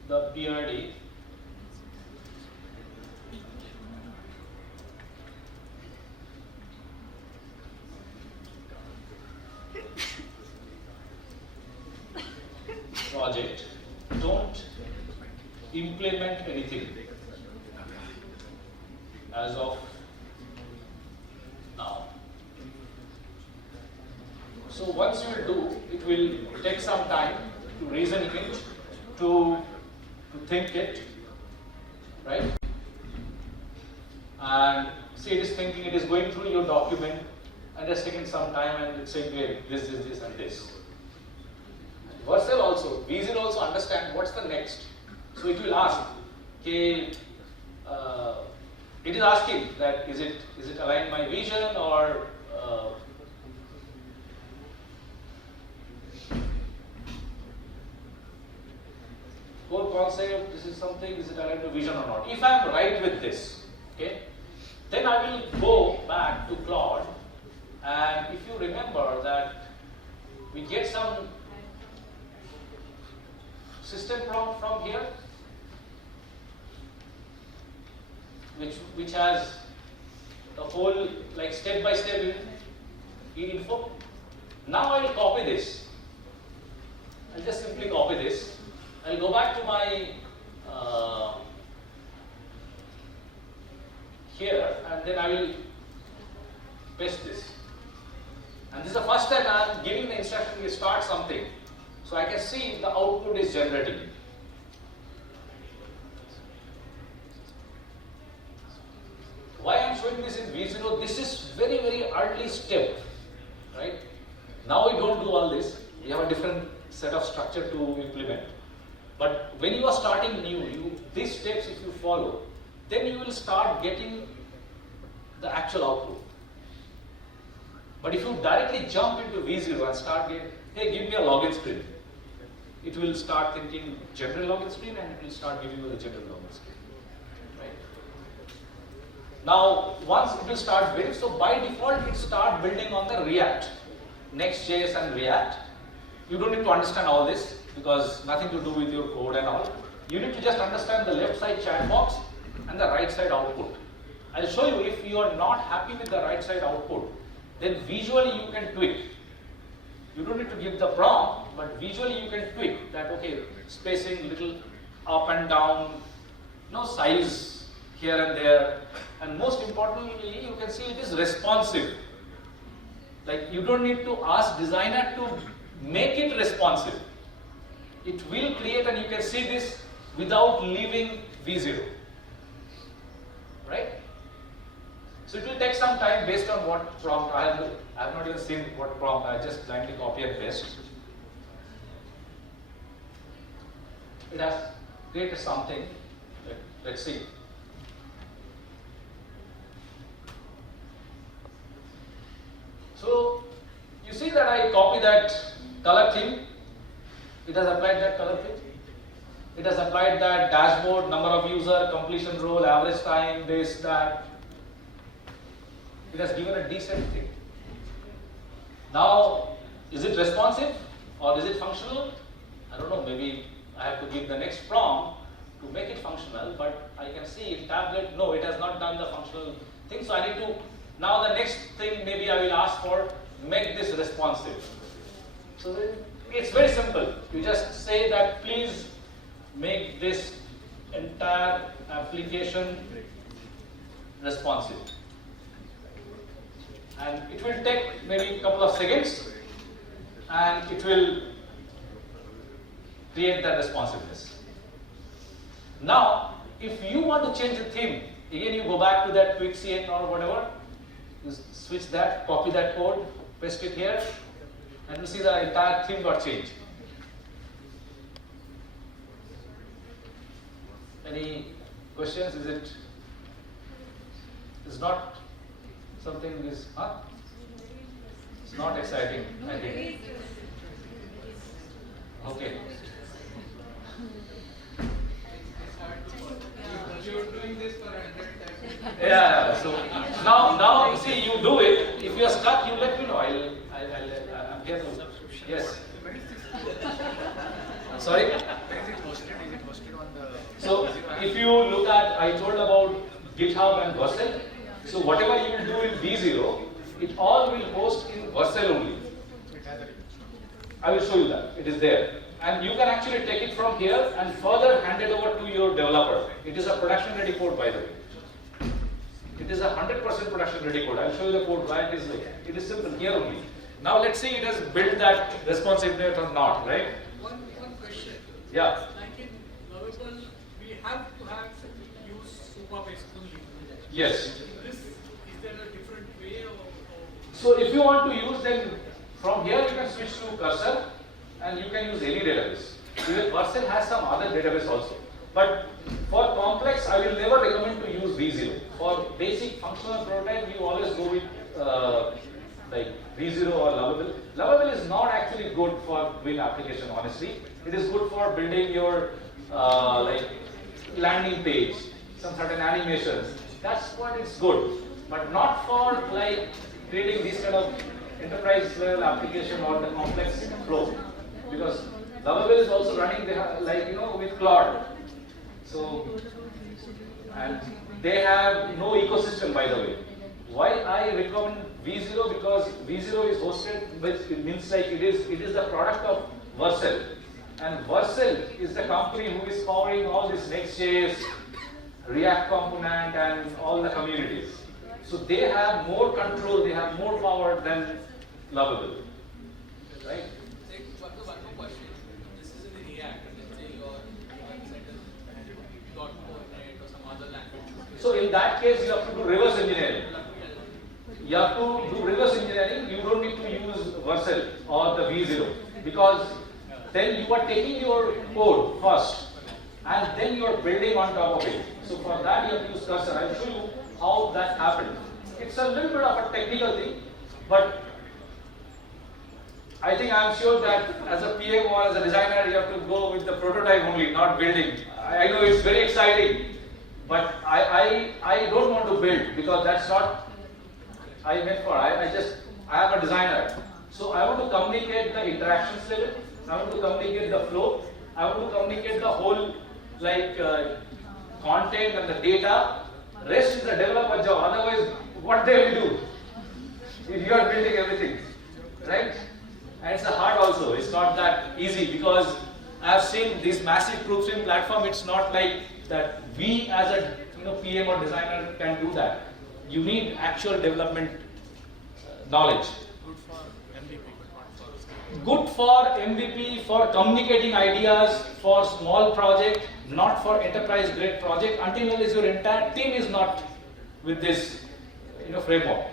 the PRD. Project. Don't implement anything as of now. So once you do, it will take some time to reason it, to think it, right? And see, it is thinking, it is going through your document and it's taking some time and it's saying, okay, this, and this. Versal also, V0 also understand what's the next. So it will ask, okay, it is asking that is it align my vision or core concept, this is something, is it aligned to vision or not? If I am right with this, okay, then I will go back to Claude, and if you remember that we get some system prompt from here, which has the whole like step by step info. Now I will copy this. I'll just simply copy this. I'll go back to my here and then I will paste this. And this is the first time I am giving the instruction to start something. So I can see the output is generating. Why I am showing this in V0? This is very, very early step, right? Now we don't do all this. We have a different set of structure to implement. But when you are starting new, these steps if you follow, then you will start getting the actual output. But if you directly jump into V0 and start getting, hey, give me a login screen, it will start thinking general login screen and it will start giving you the general login screen. Right? Now, once it will start building, so by default it start building on the React, Next.js and React. You don't need to understand all this because nothing to do with your code and all. You need to just understand the left side chat box and the right side output. I'll show you if you are not happy with the right side output, then visually you can tweak. You don't need to give the prompt, but visually you can tweak that, okay, spacing little up and down, size here and there. And most importantly, you can see it is responsive. Like you don't need to ask designer to make it responsive. It will create and you can see this without leaving V0. Right? So it will take some time based on what prompt. I have not even seen what prompt, I just blindly copy and paste. It has created something. Let's see. So you see that I copy that color theme. It has applied that color theme. It has applied that dashboard, number of user, completion role, average time, this, that. It has given a decent thing. Now, is it responsive or is it functional? I don't know, maybe I have to give the next prompt to make it functional, but I can see in tablet, no, it has not done the functional thing. So I need to, now the next thing maybe I will ask for, make this responsive. So it's very simple. You just say that please make this entire application responsive. And it will take maybe a couple of seconds and it will create that responsiveness. Now, if you want to change the theme, again you go back to that quick CN or whatever, you switch that, copy that code, paste it here, and you see the entire theme got changed. Any questions? It's not something is, it's not exciting, I think. Okay. You're doing this for 100 times. Yeah. So now, see, you do it. If you are stuck, you let me know. I'm here to. Yes. Sorry. So if you look at, I told about GitHub and Vercel. So whatever you will do in V0, it all will host in Vercel only. I will show you that. It is there. And you can actually take it from here and further hand it over to your developer. It is a production ready code, by the way. It is a 100% production ready code. I'll show you the code why it is like. It is simple here only. Now let's see it has built that responsiveness or not, right? One question. Yeah. Like in Lovable, we have to have use Supa based only. Yes. Is there a different way or? So if you want to use them from here, you can switch to Cursor and you can use any database. Even Vercel has some other database also. But for complex, I will never recommend to use V0. For basic functional prototype, you always go with like V0 or Lovable. Lovable is not actually good for doing application, honestly. It is good for building your like landing page, some certain animations. That's what it's good, but not for like creating this kind of enterprise level application or the complex flow. Because Lovable is also running like with Claude. So and they have no ecosystem, by the way. Why I recommend V0? Because V0 is hosted, which means like it is the product of Vercel, and Vercel is the company who is powering all this Next.js, React component, and all the communities. So they have more control, they have more power than Lovable, right? One more question. This is in the React, let's say your website is .NET or some other language. So in that case, you have to do reverse engineering. You have to do reverse engineering. You don't need to use Vercel or the V0 because then you are taking your code first and then you are building on top of it. So for that, you have to use Cursor. I'll show you how that happened. It's a little bit of a technical thing, but I think I'm sure that as a PM or as a designer, you have to go with the prototype only, not building. I know it's very exciting, but I don't want to build because that's not I meant for. I am a designer. So I want to communicate the interactions level. I want to communicate the flow. I want to communicate the whole like content and the data. Rest is the developer job. Otherwise, what they will do if you are building everything, right? And it's hard also. It's not that easy because I have seen this massive proofreading platform. It's not like that we as a PM or designer can do that. You need actual development knowledge. Good for MVP, for communicating ideas, for small project, not for enterprise grade project until unless your entire team is not with this framework.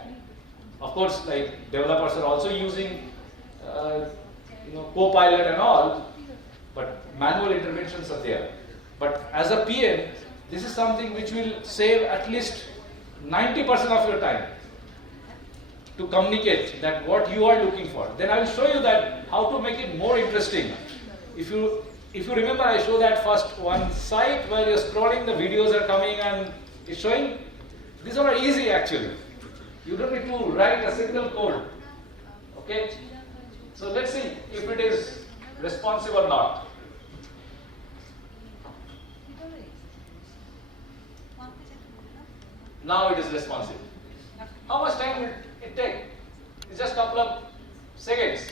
Of course, like developers are also using Copilot and all, but manual interventions are there. But as a PM, this is something which will save at least 90% of your time to communicate that what you are looking for. Then I will show you that how to make it more interesting. If you remember, I showed that first one site where you're scrolling, the videos are coming and it's showing. These are easy actually. You don't need to write a single code. Okay? So let's see if it is responsive or not. Now it is responsive. How much time will it take? It's just a couple of seconds.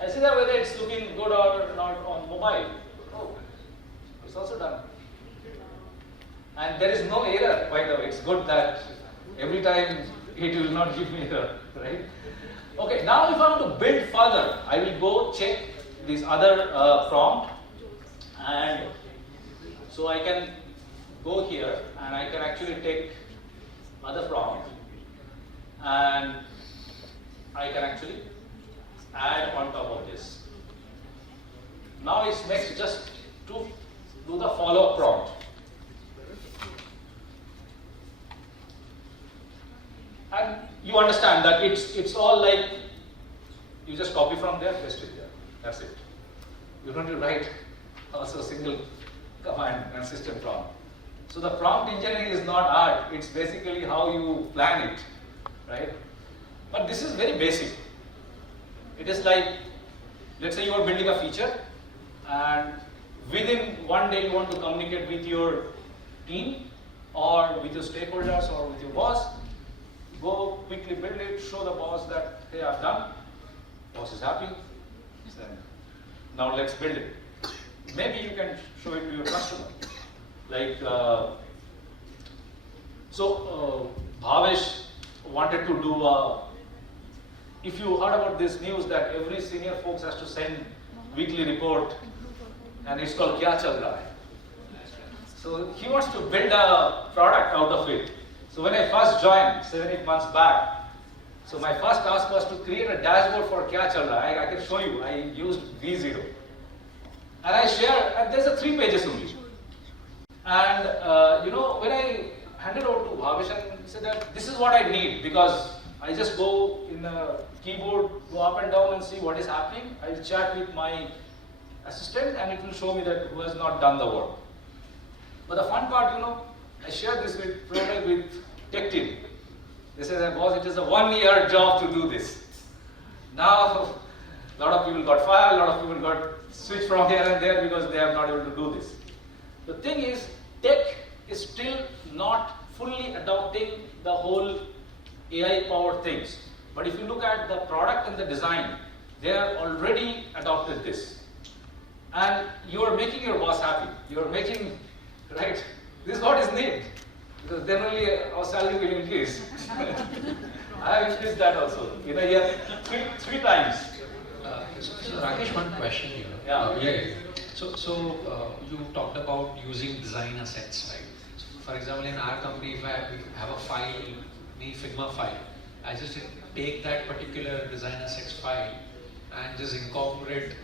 I see that whether it's looking good or not on mobile. Oh, it's also done. And there is no error, by the way. It's good that every time it will not give me error, right? Okay, now if I want to build further, I will go check this other prompt, and so I can go here and I can actually take other prompt and I can actually add on top of this. Now it's next just to do the follow-up prompt. And you understand that it's all like you just copy from there, paste it there. That's it. You don't need to write also a single command and system prompt. So the prompt engineering is not art, it's basically how you plan it, right? But this is very basic. It is like, let's say you are building a feature and within one day you want to communicate with your team or with your stakeholders or with your boss. Go quickly build it, show the boss that, hey, I've done. Boss is happy. Then now let's build it. Maybe you can show it to your customer. Like, Bhavesh wanted to do if you heard about this news that every senior folks has to send weekly report and it's called Kya Chal Raha Hai. So he wants to build a product out of it. So when I first joined 7-8 months back, so my first task was to create a dashboard for Kya Chal Raha Hai. I can show you, I used V0. And I shared, and there's a 3 pages only. And when I handed over to Bhavesh and said that this is what I need, because I just go in the keyboard, go up and down and see what is happening. I'll chat with my assistant and it will show me that who has not done the work. But the fun part, I shared this with tech team. They said, boss, it is a 1-year job to do this. Now, a lot of people got fired, a lot of people got switched from here and there because they are not able to do this. The thing is, tech is still not fully adopting the whole AI-powered things. But if you look at the product and the design, they are already adopted this. And you are making your boss happy. You are making, right? This is what is needed. Because then only our salary will increase. I have increased that also in a year 3 times. So Rakesh, one question here. Yeah. So you talked about using design assets, right? So for example, in our company, if we have a file, any Figma file, I just take that particular design assets file and just incorporate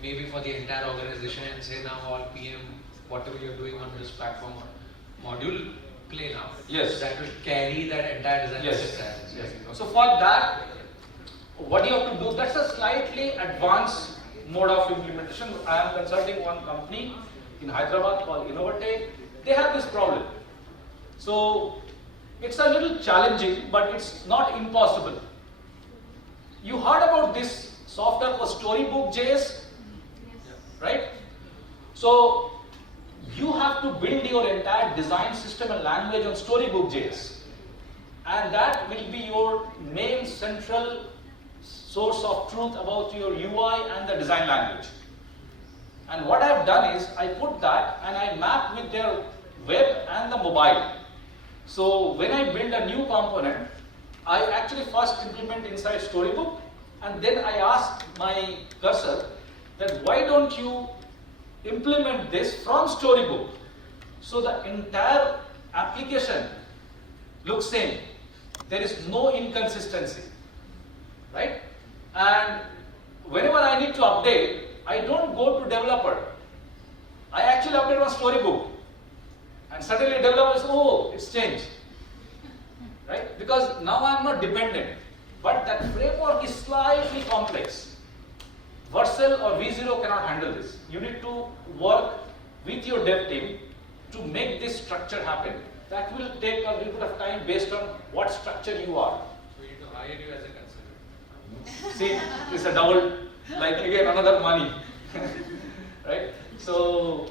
maybe for the entire organization and say now all PM, whatever you're doing on this platform module, play now. Yes. So that will carry that entire design Yes. assets. Yes. So for that, what you have to do, that's a slightly advanced mode of implementation. I am consulting one company in Hyderabad called Innovatech. They have this problem. So it's a little challenging, but it's not impossible. You heard about this software called Storybook.js, right? So you have to build your entire design system and language on Storybook.js. And that will be your main central source of truth about your UI and the design language. And what I've done is I put that and I map with their web and the mobile. So when I build a new component, I actually first implement inside Storybook and then I ask my cursor that why don't you implement this from Storybook so the entire application looks same. There is no inconsistency, right? And whenever I need to update, I don't go to developer. I actually update on Storybook. And suddenly developer says, oh, it's changed. Right? Because now I'm not dependent. But that framework is slightly complex. Vercel or V0 cannot handle this. You need to work with your dev team to make this structure happen. That will take a little bit of time based on what structure you are. So we need to hire you as a consultant. See, it's a double, like again another money, right? So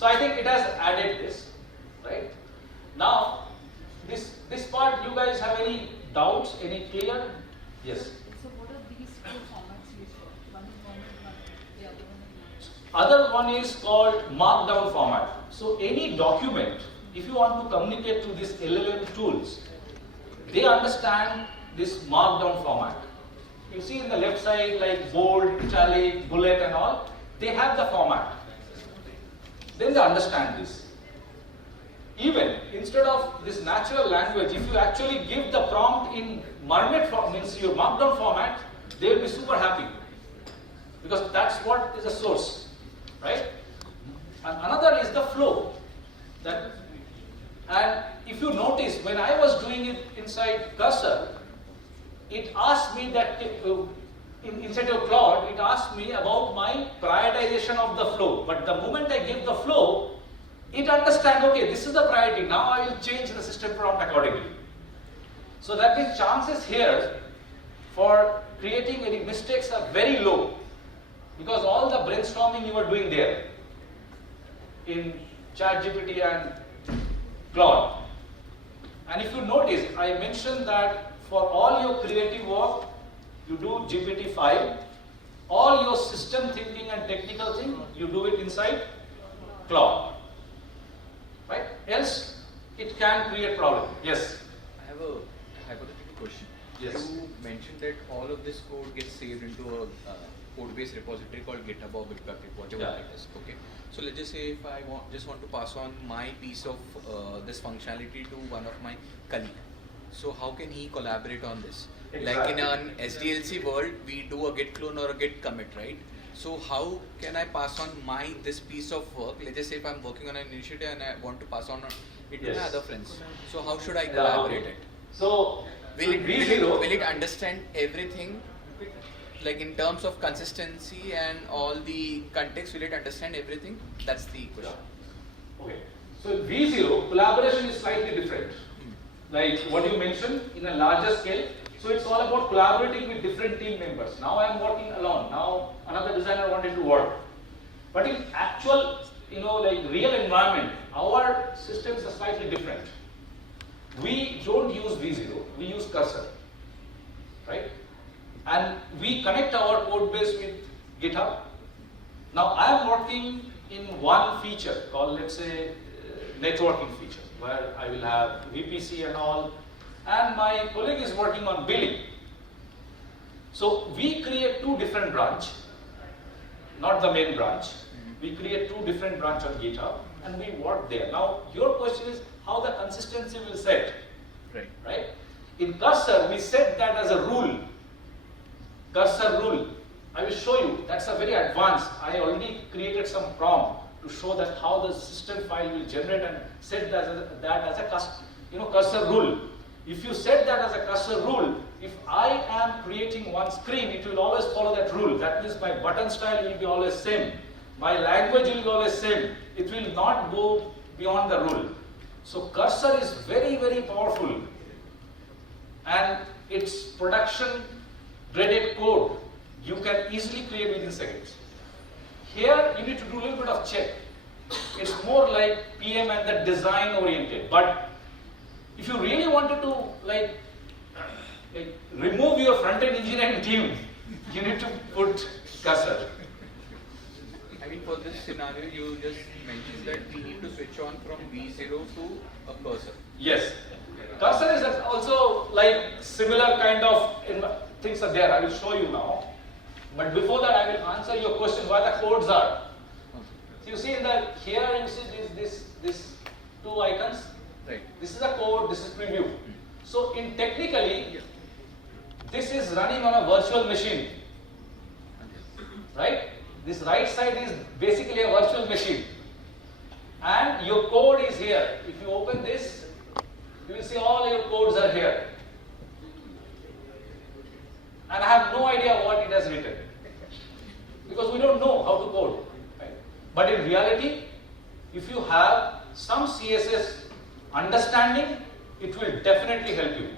I think it has added this, right? Now, this part, you guys have any doubts, any clear? Yes. So what are these 2 formats used for? One is format, the other one is Other one is called markdown format. So any document, if you want to communicate to these LLM tools, they understand this markdown format. You see in the left side like bold, italic, bullet and all, they have the format. Then they understand this. Even instead of this natural language, if you actually give the prompt in mermaid form, means your markdown format, they will be super happy. Because that's what is the source, right? And another is the flow. And if you notice, when I was doing it inside Cursor, it asked me that, inside of Claude, it asked me about my prioritization of the flow. But the moment I give the flow, it understands, okay, this is the priority, now I will change the system prompt accordingly. So that means chances here for creating any mistakes are very low, because all the brainstorming you are doing there in ChatGPT and Claude. And if you notice, I mentioned that for all your creative work, you do GPT-5. All your system thinking and technical thing, you do it inside Claude. Right? Else, it can create problem. Yes? I have a hypothetical question. Yes. You mentioned that all of this code gets saved into a code-based repository called GitHub or Bitbucket, whatever Yeah. it is. Okay. So let's just say if I just want to pass on my piece of this functionality to one of my colleague. So how can he collaborate on this? Like in an SDLC world, we do a git clone or a git commit, right? So how can I pass on this piece of work? Let's just say if I'm working on an initiative and I want to pass on it to my Yes. other friends. So how should I collaborate it? So, Will it, V0, will it understand everything, like in terms of consistency and all the context? Will it understand everything? That's the question. okay. So V0 collaboration is slightly different. Like what you mentioned in a larger scale. So it's all about collaborating with different team members. Now I am working alone. Now another designer wanted to work. But in actual, like real environment, our systems are slightly different. We don't use V0, we use Cursor, right? And we connect our code base with GitHub. Now I am working in one feature called, let's say, networking feature, where I will have VPC and all, and my colleague is working on billing. So we create two different branch, not the main branch. We create two different branch on GitHub and we work there. Now your question is how the consistency will set, right? In Cursor, we set that as a rule. Cursor rule. I will show you. That's a very advanced. I already created some prompt to show that how the system file will generate and set that as a cursor rule. If you set that as a cursor rule, if I am creating one screen, it will always follow that rule. That means my button style will be always same. My language will be always same. It will not go beyond the rule. So Cursor is very, very powerful. And it's production graded code. You can easily create within seconds. Here you need to do a little bit of check. It's more like PM and the design oriented. But if you really wanted to like remove your front-end engineering team, you need to put Cursor. I mean, for this scenario, you just mentioned that we need to switch on from V0 to a cursor. Yes. Cursor is also like similar kind of things are there. I will show you now. But before that, I will answer your question why the codes are. So you see in the here you see this two icons. Right. This is a code. This is preview. So in technically, this is running on a virtual machine, right? This right side is basically a virtual machine, and your code is here. If you open this, you will see all your codes are here. And I have no idea what it has written, because we don't know how to code. Right? But in reality, if you have some CSS understanding, it will definitely help you.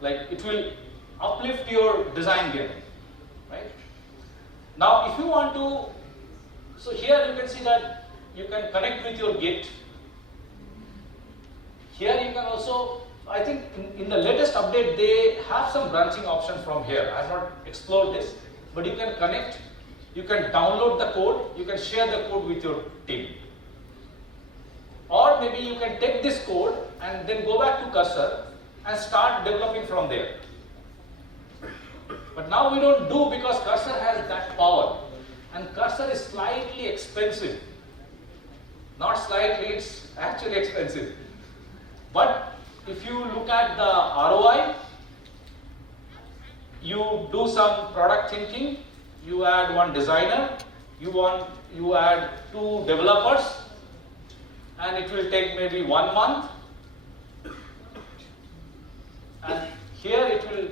Like it will uplift your design game. Right? Now if you want to, so here you can see that you can connect with your Git. Here you can also, I think in the latest update they have some branching options from here. I have not explored this, but you can connect, you can download the code, you can share the code with your team. Or maybe you can take this code and then go back to Cursor and start developing from there. But now we don't do because Cursor has that power. And Cursor is slightly expensive. Not slightly, it's actually expensive. But if you look at the ROI, you do some product thinking, you add one designer, you add 2 developers, and it will take maybe 1 month. And here it will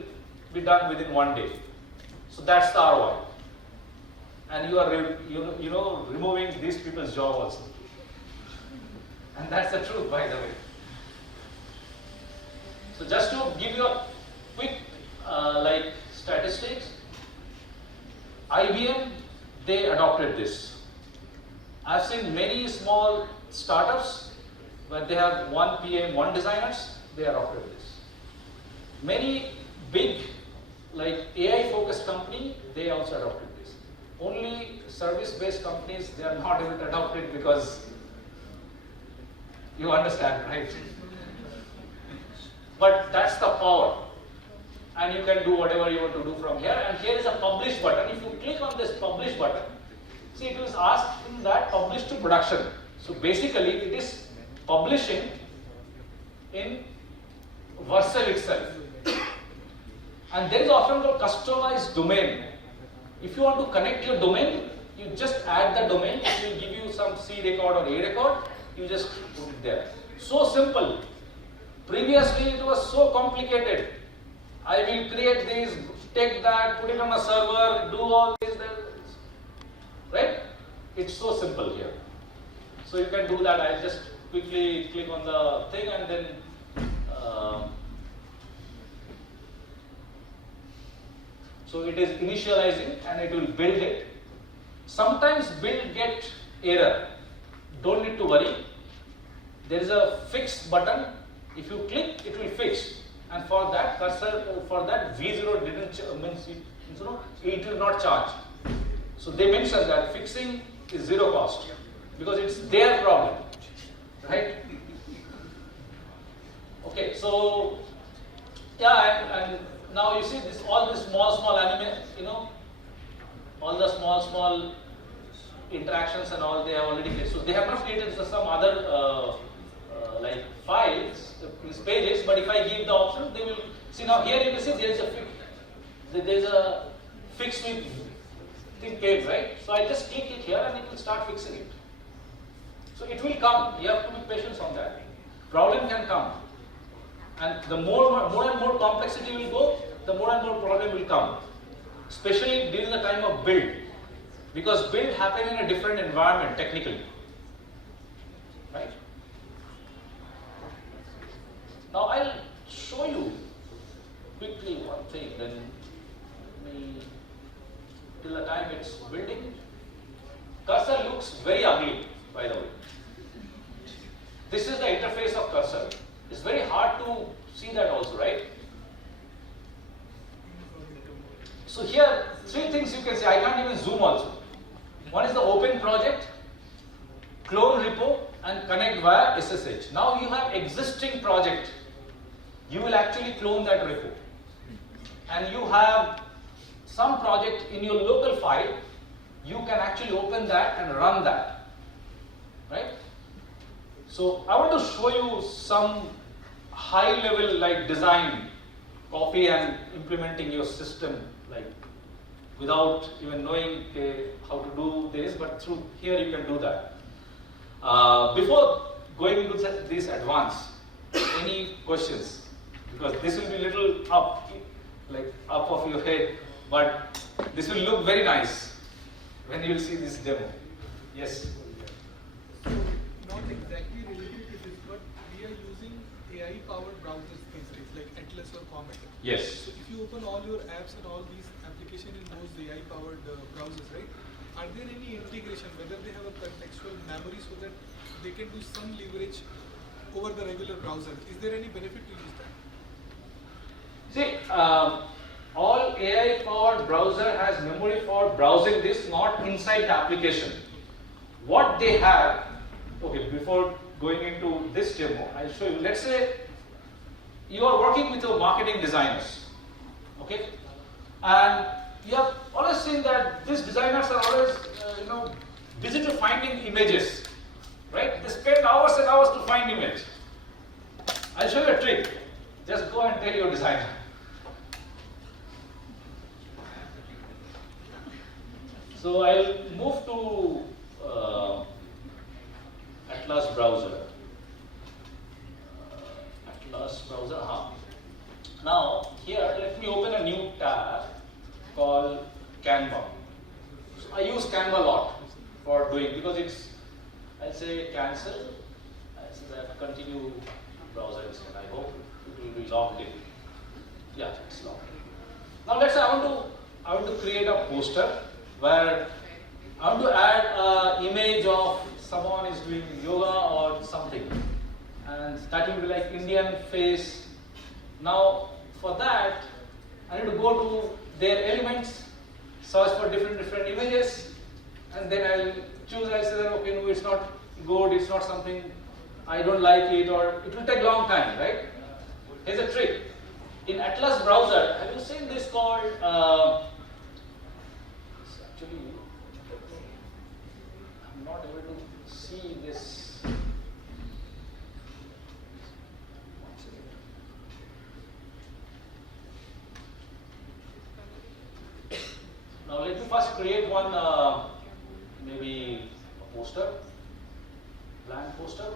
be done within 1 day. So that's the ROI. and you are removing these people's job also. And that's the truth, by the way. So just to give you a quick statistics, IBM, they adopted this. I've seen many small startups where they have one PM, one designers, they adopted this. Many big AI focused company, they also adopted this. Only service based companies, they are not able to adopt it because you understand, right? But that's the power. And you can do whatever you want to do from here. And here is a publish button. If you click on this publish button, see, it is asking that publish to production. So basically it is publishing in Vercel itself. And there is often a customized domain. If you want to connect your domain, you just add the domain. It will give you some C record or A record. You just put it there. So simple. Previously it was so complicated. I will create this, take that, put it on a server, do all this, right? It's so simple here. So you can do that. I just quickly click on the thing and then so it is initializing and it will build it. Sometimes build get error. Don't need to worry. There is a fix button. If you click, it will fix. And for that cursor, for that V0 it will not charge. So they mentioned that fixing is zero cost because it's their problem, right? Okay, so yeah, and now you see this all this small anime, all the small interactions and all they have already created. So they have not created some other files, these pages, but if I give the option, they will see. Now here you can see there is a fix with page, right? So I just click it here and it will start fixing it. So it will come. You have to be patient on that. Problem can come, and the more and more complexity will go, the more and more problem will come. Especially during the time of build, because build happen in a different environment technically, right? Now I'll show you quickly one thing, then till the time it's building. Cursor looks very ugly, by the way. This is the interface of cursor. It's very hard to see that also, right? So here, three things you can see. I can't even zoom also. One is the open project, clone repo, and connect via SSH. Now you have existing project. You will actually clone that repo. And you have some project in your local file, you can actually open that and run that, right? So I want to show you some high level design, copy and implementing your system without even knowing how to do this, but through here you can do that. Before going into this advanced, any questions? Because this will be little up of your head, but this will look very nice when you will see this demo. Yes? Not exactly related to this, but we are using AI-powered browsers these days, like Atlas or Comet. Yes. So if you open all your apps and all these applications in those AI-powered browsers, right? Are there any integration, whether they have a contextual memory so that they can do some leverage over the regular browser? Is there any benefit to use that? See, all AI-powered browser has memory for browsing this, not inside the application. What they have, okay, before going into this demo, I'll show you. Let's say you are working with your marketing designers, okay, and you have always seen that these designers are always, busy to finding images, right? They spend hours and hours to find image. I'll show you a trick. Just go and tell your designer. So I'll move to Atlas browser. Now here, let me open a new tab called Canva. So I use Canva a lot for doing, because it's, I'll say cancel, I'll say that continue browser instead. I hope it will be logged in. Yeah, it's logged in. Now let's say I want to create a poster where I want to add an image of someone is doing yoga or something, and that will be like Indian face. Now for that, I need to go to their elements, search for different images, and then I'll choose. I'll say that okay, no, it's not good. It's not something I don't like it, or it will take long time, right? Here's a trick. In Atlas browser, have you seen this called? Actually, I'm not able to see this. Now let me first create one, maybe a poster, blank poster.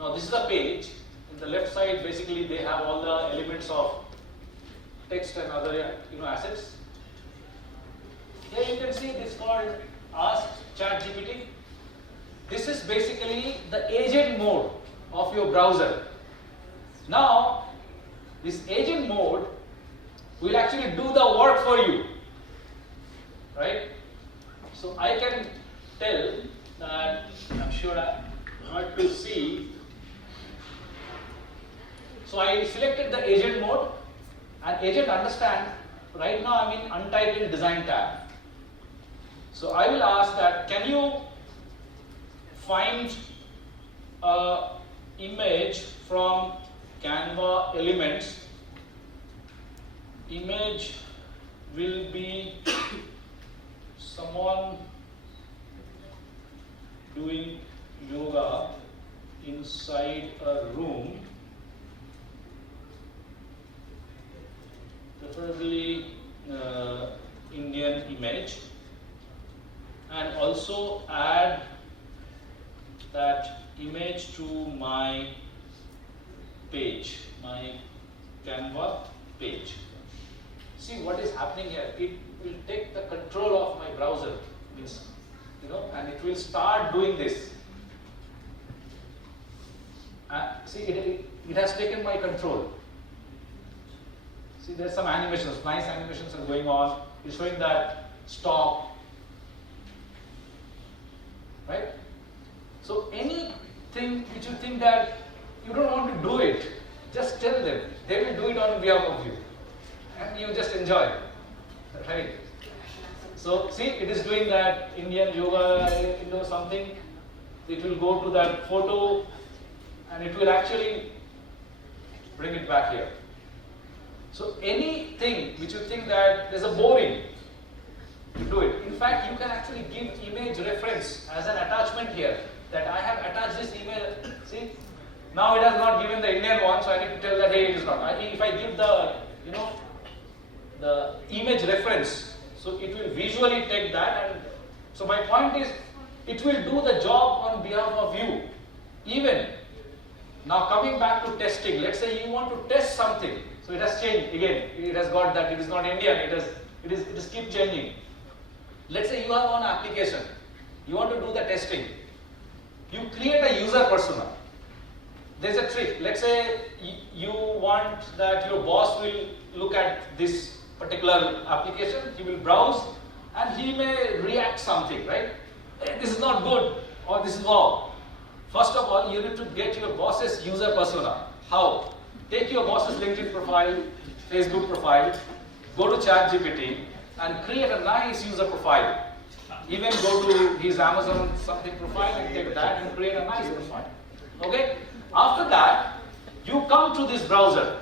Now this is a page. In the left side, basically they have all the elements of text and other assets. Here you can see this called Ask ChatGPT. This is basically the agent mode of your browser. Now this agent mode will actually do the work for you, right? So I can tell that, I'm sure I hard to see. So I selected the agent mode, and agent understand right now I'm in untitled design tab. So I will ask that, can you find a image from Canva elements? Image will be someone doing yoga inside a room, preferably Indian image, and also add that image to my page, my Canva page. See what is happening here. It will take the control of my browser, means, and it will start doing this. See, it has taken my control. See, there's some animations, nice animations are going on. It's showing that stop, right? So anything which you think that you don't want to do it, just tell them. They will do it on behalf of you, and you just enjoy, right? So see, it is doing that Indian yoga, something. It will go to that photo, and it will actually bring it back here. So anything which you think that there's a boring, you do it. In fact, you can actually give image reference as an attachment here, that I have attached this email. See, now it has not given the Indian one, so I need to tell that, hey, it is not. If I give the, the image reference, so it will visually take that, and so my point is, it will do the job on behalf of you. Even now, coming back to testing, let's say you want to test something, so it has changed again. It has got that it is not Indian. It is keep changing. Let's say you have one application, you want to do the testing. You create a user persona. There's a trick. Let's say you want that your boss will look at this particular application, he will browse, and he may react something, right? Hey, this is not good, or this is wow. First of all, you need to get your boss's user persona. How? Take your boss's LinkedIn profile, Facebook profile, go to ChatGPT, and create a nice user profile. Even go to his Amazon something profile and take that and create a nice profile. Okay? After that, you come to this browser,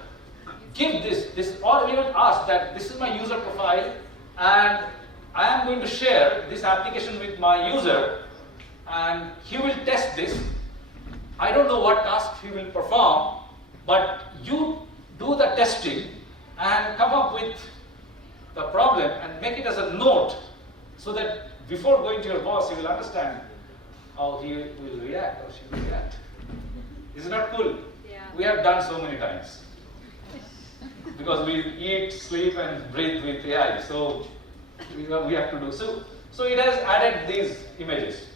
give this, or even ask that this is my user profile, and I am going to share this application with my user, and he will test this. I don't know what task he will perform, but you do the testing and come up with the problem and make it as a note, so that before going to your boss, you will understand how he will react or she will react. Is it not cool? Yeah. we have done so many times. Because we eat, sleep and breathe with AI. So we have to do. So it has added these images.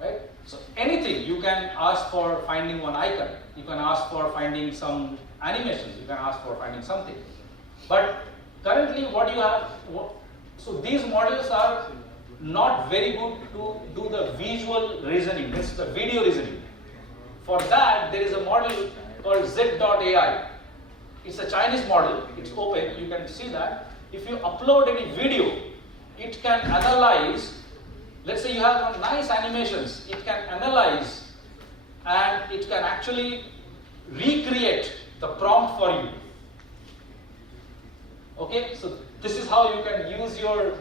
Right? So anything, you can ask for finding one icon. You can ask for finding some animations. You can ask for finding something. But currently what you have, so these models are not very good to do the visual reasoning, this is the video reasoning. For that, there is a model called Z.AI. It's a Chinese model, it's open, you can see that. If you upload any video, it can analyze, let's say you have nice animations, it can analyze and it can actually recreate the prompt for you. Okay, so this is how you can use your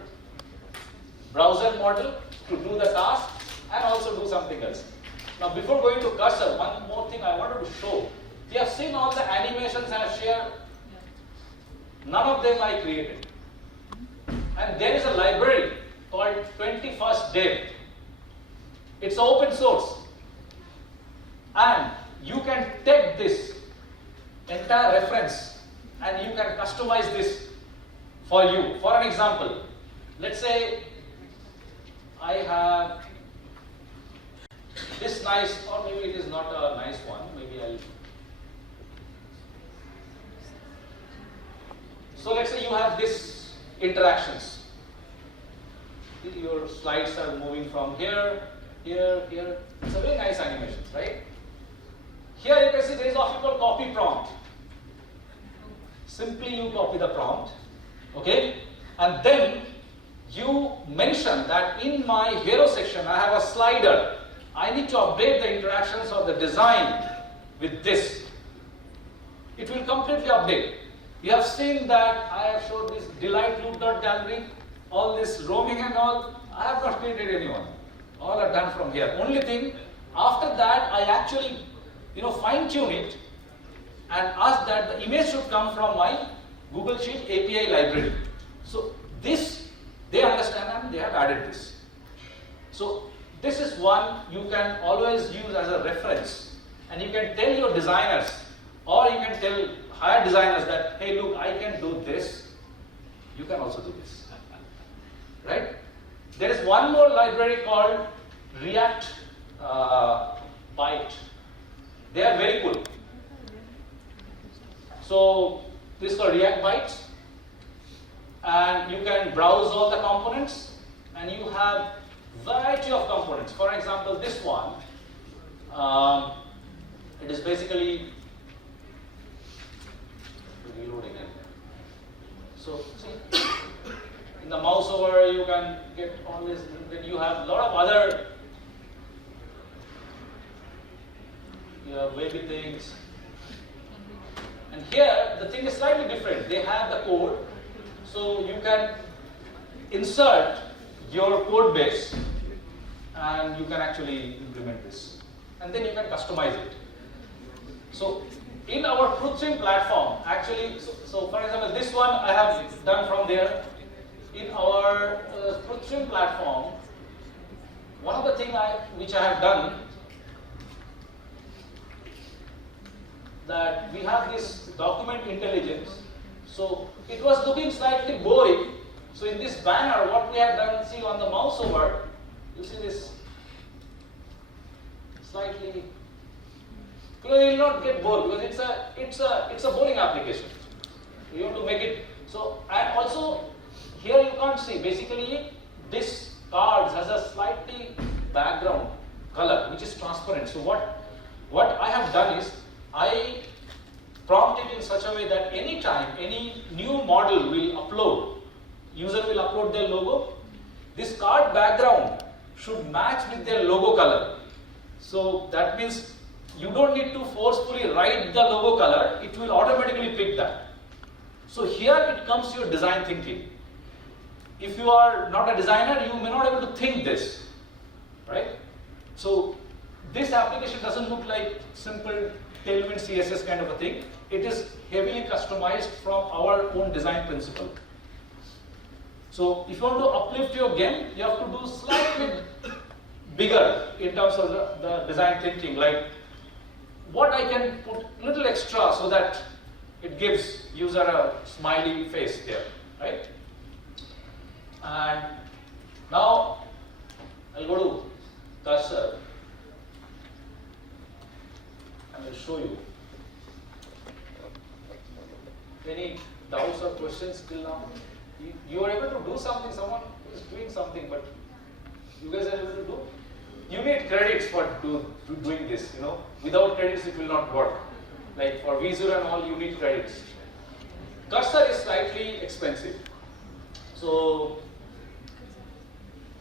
browser model to do the task and also do something else. Now before going to Cursor, one more thing I wanted to show. You have seen all the animations I have shared. None of them I created. And there is a library called 21st.dev. It's open source. And you can take this entire reference and you can customize this for you. For an example, let's say I have this nice, or maybe it is not a nice one, maybe I'll. So let's say you have this interactions. Your slides are moving from here, here, here. It's a very nice animation, right? Here you can see there is what you call copy prompt. Simply you copy the prompt, okay? And then you mention that in my hero section I have a slider. I need to update the interactions or the design with this. It will completely update. You have seen that I have showed this delight loop.gallery, all this roaming and all. I have not created anyone. All are done from here. Only thing, after that I actually fine tune it and ask that the image should come from my Google Sheet API library. So this, they understand and they have added this. So this is one you can always use as a reference, and you can tell your designers or you can tell hire designers that, hey look, I can do this, you can also do this. Right? There is one more library called React Byte. They are very cool. So this is called React Bytes, and you can browse all the components and you have variety of components. For example, this one, it is basically reloading it. So see, in the mouse over you can get all this, then you have a lot of other wavy things. And here the thing is slightly different. They have the code, so you can insert your code base and you can actually implement this. And then you can customize it. So in our TruthStream platform, actually, so for example, this one I have done from there. In our TruthStream platform, one of the things which I have done, that we have this document intelligence. So it was looking slightly boring. So in this banner, what we have done, see on the mouse over, you see this slightly. You will not get bored because it's a boring application. You have to make it so. And also here you can't see. Basically, this cards has a slightly background color which is transparent. So what I have done is I prompt it in such a way that anytime any new model will upload, user will upload their logo, this card background should match with their logo color. So that means you don't need to forcefully write the logo color, it will automatically pick that. So here it comes to your design thinking. If you are not a designer, you may not be able to think this, right? So this application doesn't look like simple Tailwind CSS kind of a thing. It is heavily customized from our own design principle. So if you want to uplift your game, you have to do slightly bigger in terms of the design thinking. Like what I can put little extra so that it gives user a smiley face here, right? And now I'll go to cursor and I'll show you. Any doubts or questions till now? You are able to do something, someone is doing something, but you guys are able to do? You need credits for doing this, you know. Without credits it will not work. Like for V0 and all, you need credits. Cursor is slightly expensive. So,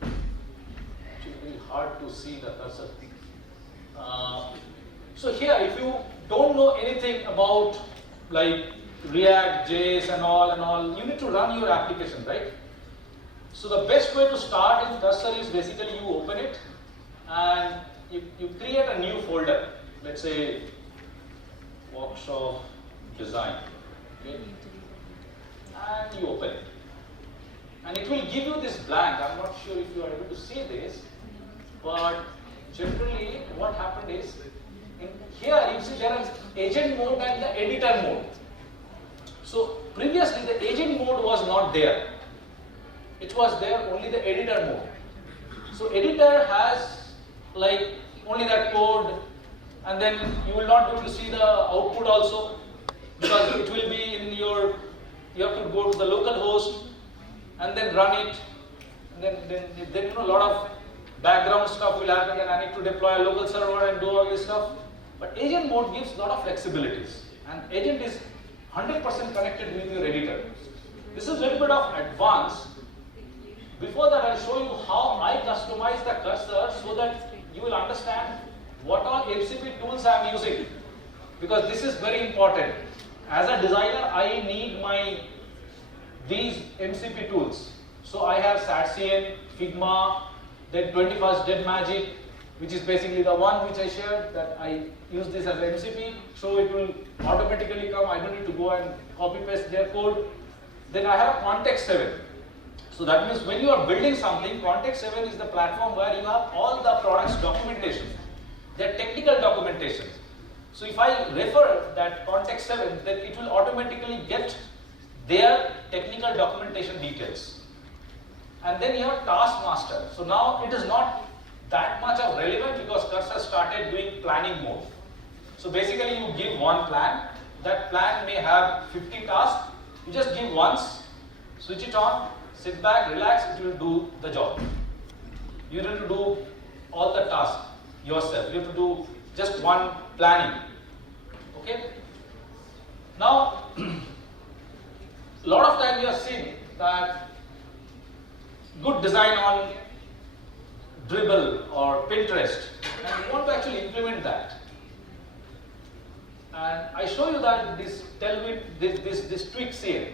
actually very hard to see the cursor. So here, if you don't know anything about like React, JS and all, you need to run your application, right? So the best way to start in Cursor is basically you open it and you create a new folder. Let's say workshop design, okay? And you open it. And it will give you this blank. I'm not sure if you are able to see this, but generally what happened is, in here you see there is agent mode and the editor mode. So previously the agent mode was not there. It was there only the editor mode. So editor has like only that code, and then you will not be able to see the output also, because it will be in your, you have to go to the local host and then run it, and then you know a lot of background stuff will happen, and I need to deploy a local server and do all this stuff. But agent mode gives a lot of flexibilities, and agent is 100% connected with your editor. This is a little bit of advanced. Before that, I'll show you how I customize the cursor so that you will understand what all MCP tools I'm using, because this is very important. As a designer, I need these MCP tools. So I have SATCN, Figma, then 21st Dead Magic, which is basically the one which I shared, that I use this as MCP, so it will automatically come. I don't need to go and copy paste their code. Then I have Context 7. So that means when you are building something, Context 7 is the platform where you have all the products documentation, their technical documentation. So if I refer that Context 7, then it will automatically get their technical documentation details. And then you have Task Master. So now it is not that much of relevant because Cursor started doing planning mode. So basically you give one plan. That plan may have 50 tasks. You just give once, switch it on, sit back, relax, it will do the job. You need to do all the tasks yourself. You have to do just one planning. Okay? Now, a lot of time you have seen that good design on Dribble or Pinterest, and you want to actually implement that. And I show you that this tweak scene,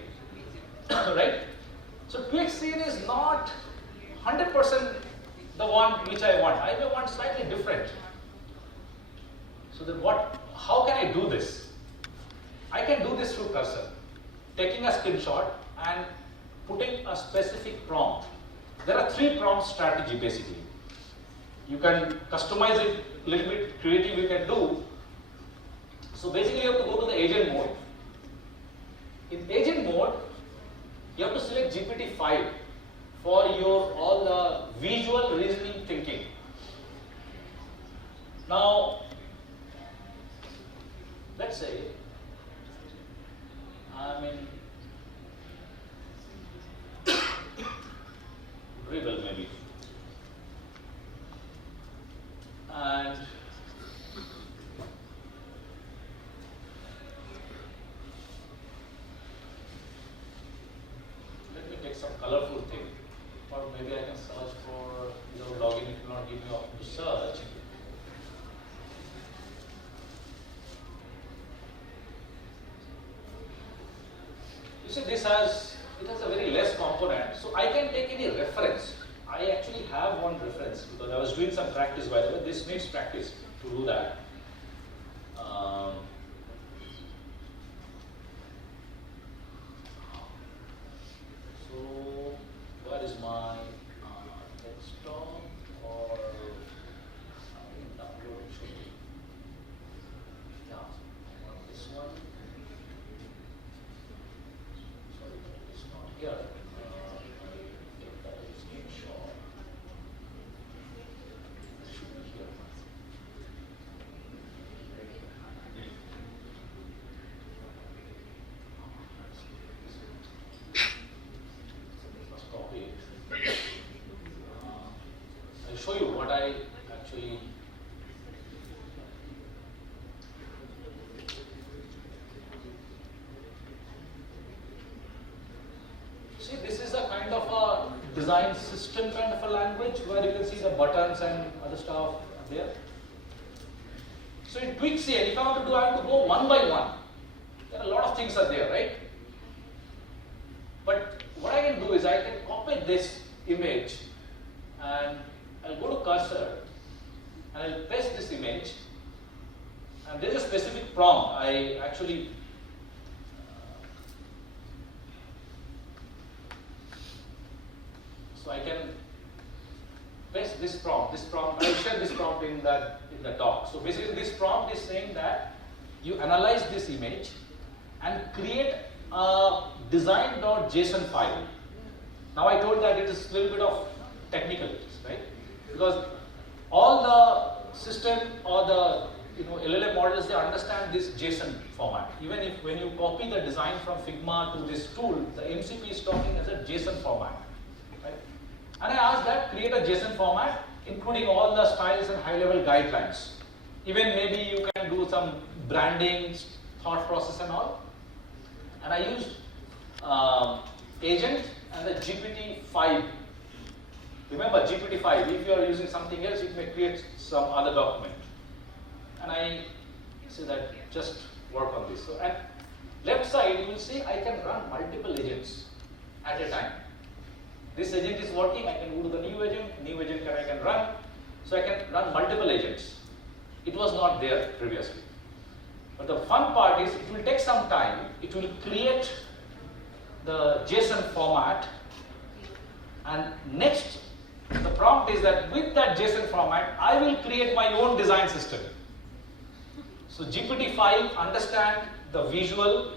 right? So tweak scene is not 100% the one which I want. I may want slightly different. So then how can I do this? I can do this through Cursor, taking a screenshot and putting a specific prompt. There are 3 prompt strategy basically. You can customize it a little bit creative you can do. So basically you have to go to the agent mode. In agent mode, you have to select GPT-5 for your all the visual reasoning thinking. Now, let's say I'm in Dribble maybe, and let me take some colorful thing, or maybe I can search for your login. It will not give me option to search. You see, it has a very less component, so I can take any reference. I actually have one reference because I was doing some practice, by the way. This needs practice to do that. So where is my desktop or download? show you. See, this is a kind of a design system kind of a language where you can see the buttons and other stuff there. So it tweaks here. If I want to do, I have to go one by one. There are a lot of things are there, right? But what I can do is I can copy this image and I'll go to cursor and I'll paste this image, and there is a specific prompt. I actually so I can paste this prompt. I'll share this prompt in the doc. So basically, this prompt is saying that you analyze this image and create a design.json file. Now I told that it is a little bit of technical, right? Because all the system or the LLM models, they understand this JSON format. Even if when you copy the design from Figma to this tool, the MCP is talking as a JSON format, right? And I asked that create a JSON format, including all the styles and high-level guidelines. Even maybe you can do some branding, thought process and all. And I used agent and the GPT-5. Remember GPT-5, if you are using something else, it may create some other document. And I say that just work on this. So at left side, you will see I can run multiple agents at a time. This agent is working, I can go to the new agent I can run. So I can run multiple agents. It was not there previously. But the fun part is it will take some time. It will create the JSON format, and next the prompt is that with that JSON format, I will create my own design system. So GPT-5 understand the visual,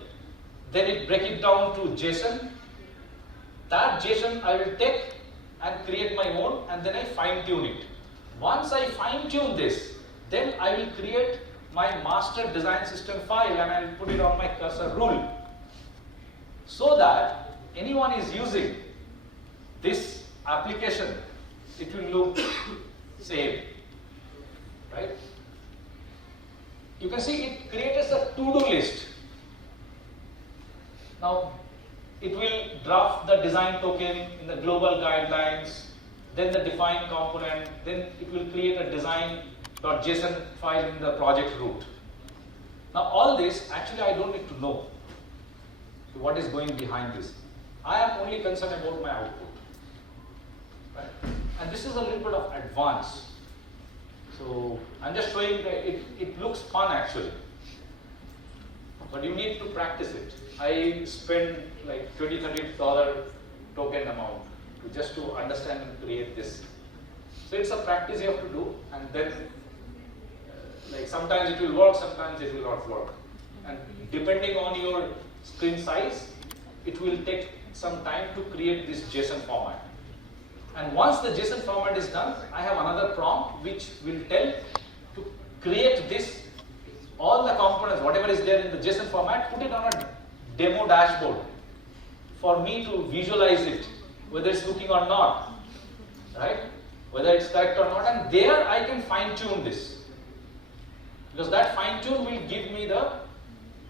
then it break it down to JSON. That JSON I will take and create my own, and then I fine tune it. Once I fine tune this, then I will create my master design system file and I will put it on my cursor rule, so that anyone is using this application, it will look same, right? You can see it creates a to-do list. Now it will draft the design token in the global guidelines, then the define component, then it will create a design.json file in the project root. Now all this, actually I don't need to know what is going behind this. I am only concerned about my output, right? And this is a little bit of advanced. So I'm just showing that it looks fun actually, but you need to practice it. I spend like $20-30 token amount just to understand and create this. So it's a practice you have to do, and then like sometimes it will work, sometimes it will not work. And depending on your screen size, it will take some time to create this JSON format. And once the JSON format is done, I have another prompt which will tell to create this, all the components, whatever is there in the JSON format, put it on a demo dashboard for me to visualize it, whether it's looking or not, right? Whether it's correct or not, and there I can fine tune this. Because that fine tune will give me the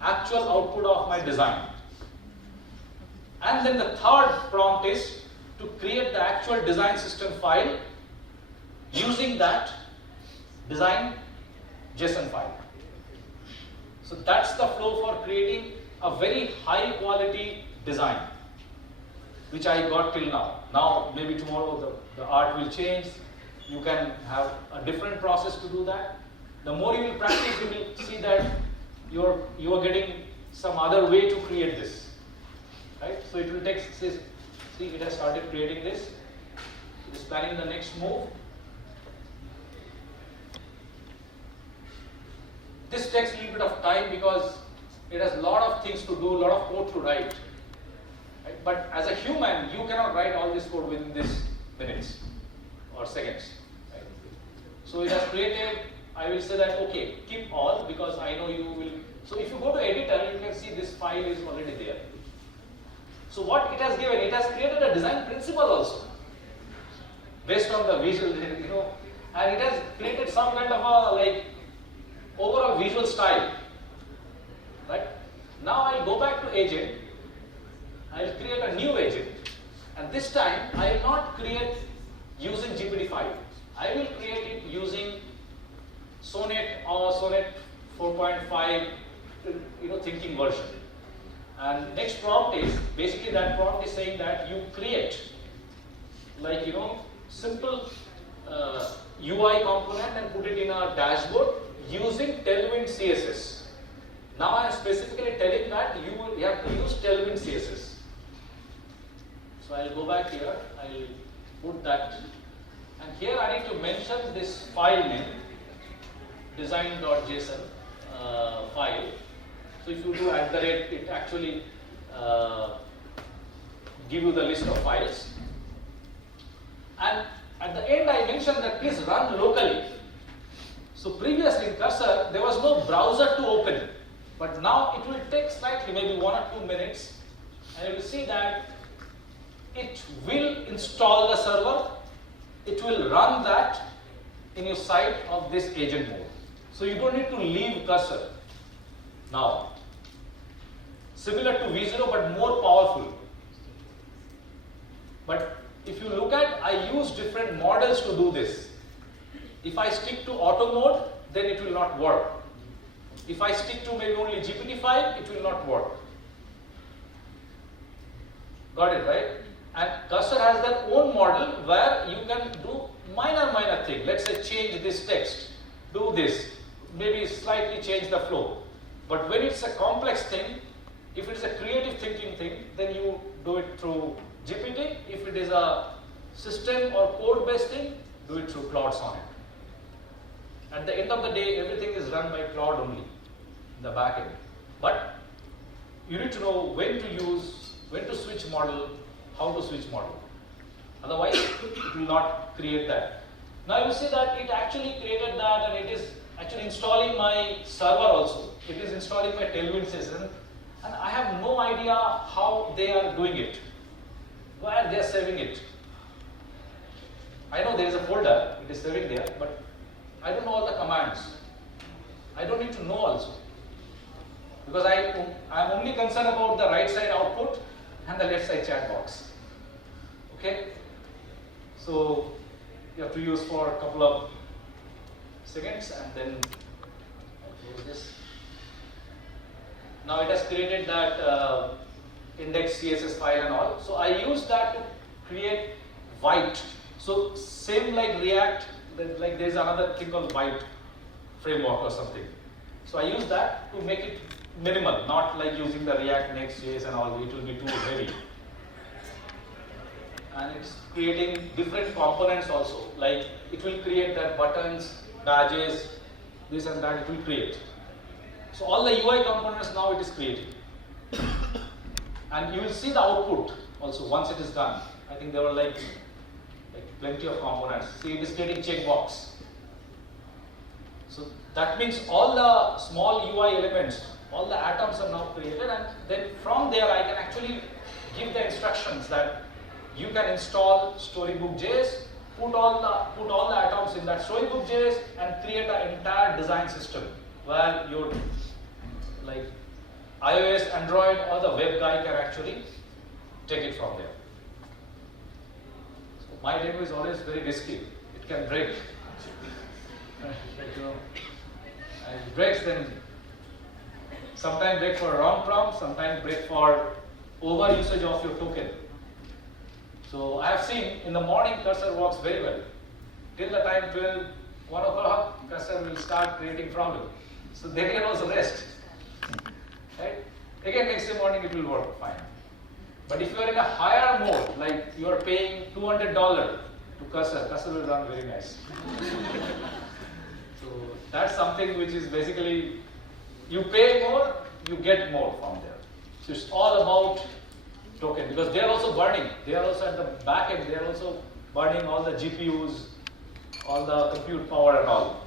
actual output of my design. And then the third prompt is to create the actual design system file using that design JSON file. So that's the flow for creating a very high quality design, which I got till now. Now maybe tomorrow the art will change. You can have a different process to do that. The more you will practice, you will see that you are getting some other way to create this, right? So it will take, see it has started creating this. It is planning the next move. This takes a little bit of time because it has a lot of things to do, a lot of code to write. Right? But as a human, you cannot write all this code within this minutes or seconds. Right? So it has created, I will say that, okay, keep all, because I know you will. So if you go to editor, you can see this file is already there. So what it has given, it has created a design principle also, based on the visual, and it has created some kind of a like overall visual style. Right? Now I'll go back to agent. I'll create a new agent, and this time I will not create using GPT-5. I will create it using Sonnet or Sonnet 4.5, thinking version. And next prompt is basically that prompt is saying that you create like simple UI component and put it in a dashboard using Tailwind CSS. Now I am specifically telling that you have to use Tailwind CSS. So I'll go back here, I'll put that, and here I need to mention this file name, design.json file. So if you do @ it actually give you the list of files. And at the end I mentioned that please run locally. So previously in Cursor there was no browser to open, but now it will take slightly, maybe 1 or 2 minutes, and you will see that it will install the server, it will run that in your site of this agent mode. So you don't need to leave Cursor now. Similar to V0 but more powerful. But if you look at, I use different models to do this. If I stick to auto mode, then it will not work. If I stick to maybe only GPT-5, it will not work. Got it, right? And Cursor has their own model where you can do minor thing. Let's say change this text, do this, maybe slightly change the flow. But when it's a complex thing, if it's a creative thinking thing, then you do it through GPT. If it is a system or code-based thing, do it through Cloud Sonnet. At the end of the day, everything is run by Cloud only in the back end. But you need to know when to use, when to switch model, how to switch model. Otherwise, it will not create that. Now you see that it actually created that, and it is actually installing my server also. It is installing my Tailwind system, and I have no idea how they are doing it, where they are saving it. I know there is a folder, it is saving there, but I don't know all the commands. I don't need to know also. Because I am only concerned about the right side output and the left side chat box. Okay? So you have to use for a couple of seconds, and then I'll close this. Now it has created that index CSS file and all. So I use that to create white. So same like React, like there is another thing called white framework or something. So I use that to make it minimal, not like using the React Next.js and all, it will be too heavy. And it's creating different components also, like it will create that buttons, badges, this and that, it will create. So all the UI components now it is creating. And you will see the output also once it is done. I think there were like plenty of components. See, it is creating checkbox. So that means all the small UI elements, all the atoms are now created, and then from there I can actually give the instructions that you can install Storybook.js, put all the atoms in that Storybook.js and create an entire design system where your like iOS, Android or the web guy can actually take it from there. So my demo is always very risky. It can break. And it breaks, then sometimes break for a wrong prompt, sometimes break for over usage of your token. So I have seen in the morning Cursor works very well. Till the time 12, 1 o'clock, Cursor will start creating problem. So they can also rest. Right? Again, next day morning it will work fine. But if you are in a higher mode, like you are paying $200 to Cursor, Cursor will run very nice. So that's something which is basically, you pay more, you get more from there. So it's all about token, because they are also burning. They are also at the back end, they are also burning all the GPUs, all the compute power and all.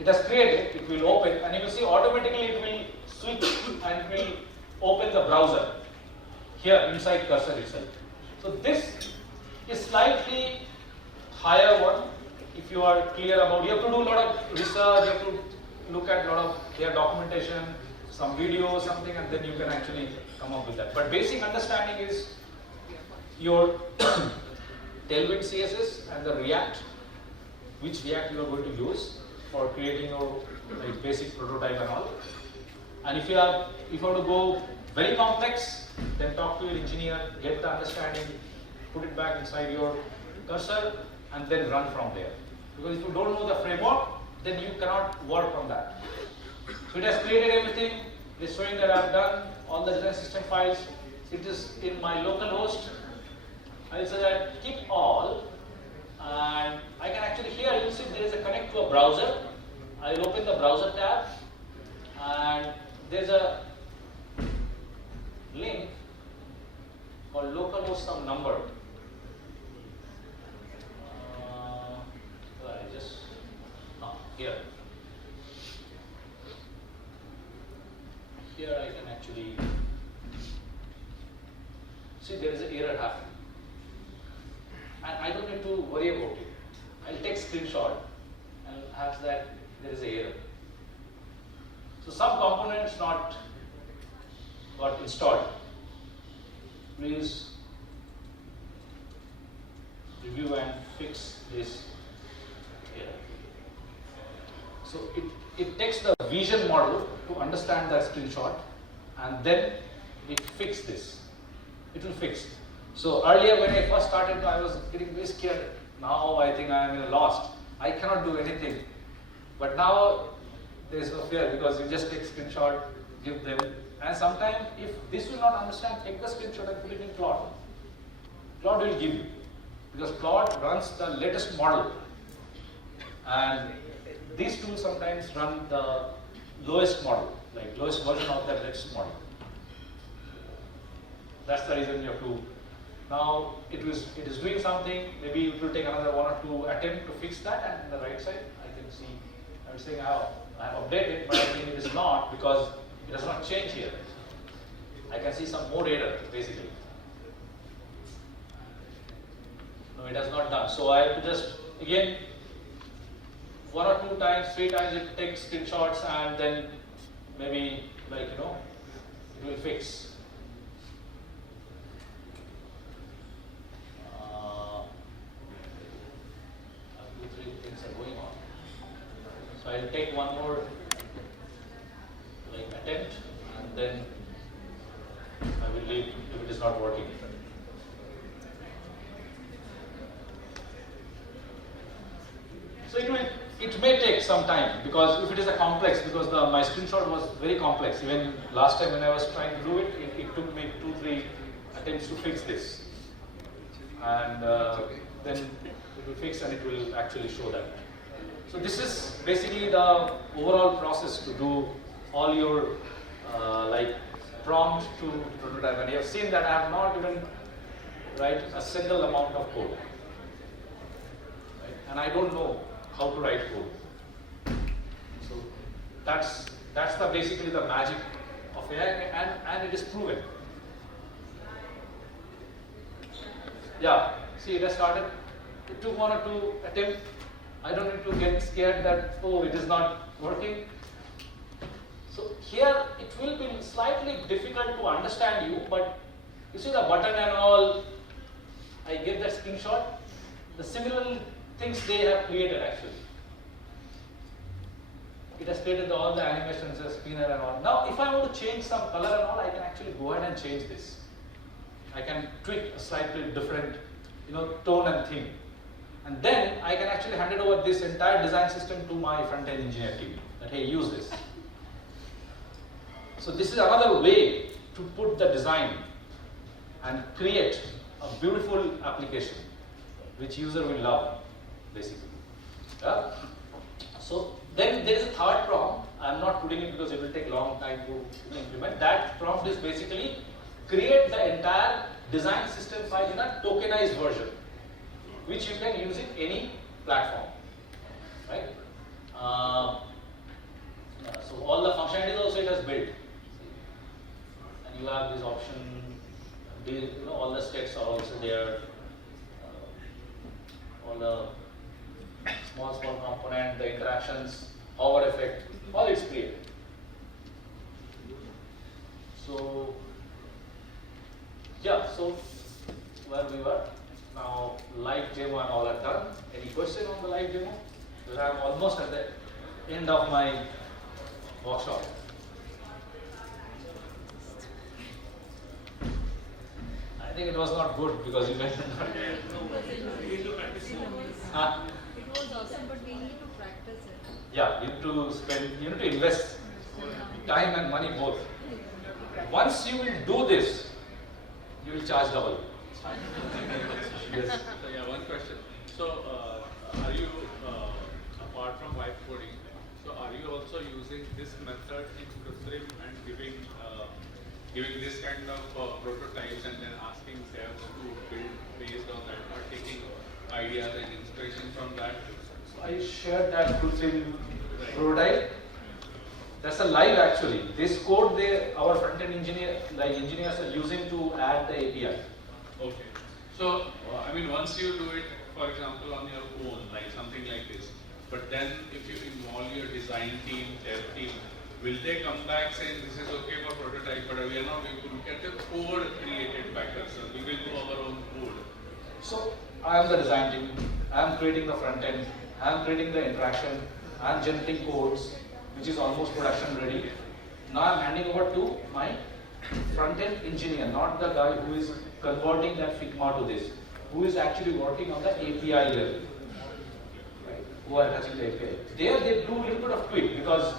It has created, it will open, and you will see automatically it will switch and it will open the browser here inside Cursor itself. So this is slightly higher one. if you are clear about, you have to do a lot of research, you have to look at a lot of their documentation, some video, something, and then you can actually come up with that. But basic understanding is your Tailwind CSS and the React, which React you are going to use for creating your like basic prototype and all. And if you want to go very complex, then talk to your engineer, get the understanding, put it back inside your cursor, and then run from there. Because if you don't know the framework, then you cannot work on that. So it has created everything. It is showing that I have done all the design system files. It is in my local host. I will say that keep all, and I can actually here you will see there is a connect to a browser. I will open the browser tab, and there is a link called localhost some number. Here I can actually see there is an error happening, and I don't need to worry about it. I'll take screenshot and have that there is an error. So some components not got installed. Please review and fix this error. So it takes the vision model to understand that screenshot, and then it fixes this. It will fix. So earlier when I first started, I was getting very scared. Now I think I am lost. I cannot do anything. But now there is no fear because you just take screenshot, give them, and sometimes if this will not understand, take the screenshot and put it in Claude. Claude will give you, because Claude runs the latest model, and these tools sometimes run the lowest model, like lowest version of the latest model. That's the reason you have to. Now it is doing something. Maybe it will take another 1 or 2 attempts to fix that. And on the right side, I can see. I'm saying I have updated, but I think it is not because it does not change here. I can see some more error basically. No, it has not done. So I have to just again 1 or 2 times, 3 times it takes screenshots, and then maybe it will fix. 2, 3 things are going on. So I'll take one more attempt, and then I will leave if it is not working. So it may take some time, because if it is a complex, because my screenshot was very complex. Even last time when I was trying to do it, it took me 2, 3 attempts to fix this, and then it will fix and it will actually show that. So this is basically the overall process to do all your prompt to prototype, and you have seen that I have not even write a single amount of code, right? And I don't know how to write code. So that's basically the magic of AI, and it is proven. Yeah, see, it has started. It took 1 or 2 attempts. I don't need to get scared that it is not working. So here it will be slightly difficult to understand you, but you see the button and all. I gave that screenshot. The similar things they have created actually. It has created all the animations, the spinner and all. Now if I want to change some color and all, I can actually go ahead and change this. I can tweak a slightly different tone and theme. And then I can actually hand it over this entire design system to my front-end engineer team. That hey, use this. So this is another way to put the design and create a beautiful application which user will love, basically. Yeah? So then there is a third prompt. I am not putting it because it will take a long time to implement. That prompt is basically create the entire design system file in a tokenized version, which you can use in any platform, right? So all the functionalities also it has built, and you have this option. All the states are also there. All the small component, the interactions, hover effect, all it's created. So, yeah, so where we were, now live demo and all are done. Any question on the live demo? Because I'm almost at the end of my workshop. I think it was not good because you guys did not. Huh? It was awesome, but we need to practice it. Yeah, you need to invest time and money both. Once you will do this, you will charge double. Yes. So yeah, one question. So are you, apart from vibe coding, so are you also using this method in Kursor and giving this kind of prototypes and then asking devs to build based on that, or taking ideas and inspiration from that? I shared that Kursor prototype. That's a live actually. This code our front-end engineers are using to add the API. Okay. So, I mean, once you do it, for example, on your own, like something like this, but then if you involve your design team, dev team, will they come back saying this is okay for prototype, but we are not going to look at the code created by Cursor, we will do our own code? So, I am the design team, I am creating the front-end, I am creating the interaction, I am generating codes, which is almost production ready. Now I am handing over to my front-end engineer, not the guy who is converting that Figma to this, who is actually working on the API level, right? Who are touching the API. There they do a little bit of tweak because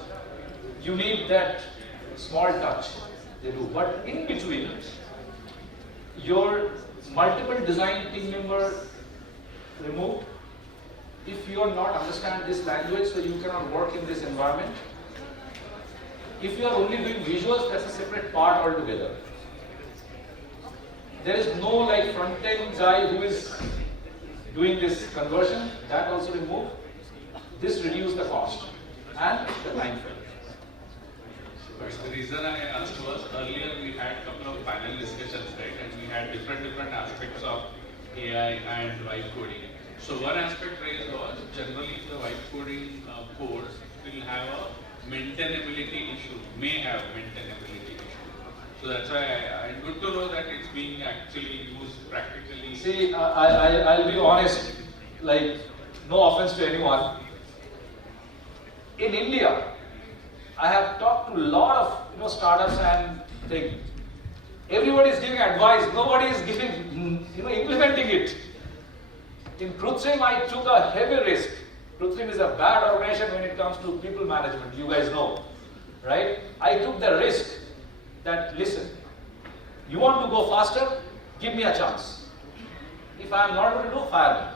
you need that small touch, they do. But in between, your multiple design team member removed. If you are not understand this language, so you cannot work in this environment. If you are only doing visuals, that's a separate part altogether. There is no like front-end guy who is doing this conversion, that also removed. This reduced the cost and the time frame. The reason I asked was earlier we had a couple of panel discussions, right? And we had different aspects of AI and vibe coding. So one aspect raised was generally the vibe coding codes will have a maintainability issue, may have maintainability issue. So that's why good to know that it's being actually used practically. See, I'll be honest, like no offense to anyone. In India, I have talked to a lot of startups and things. Everybody is giving advice, nobody is giving implementing it. In Krutrim, I took a heavy risk. Krutrim is a bad organization when it comes to people management, you guys know, right? I took the risk that, listen, you want to go faster, give me a chance. If I am not able to do, fire me.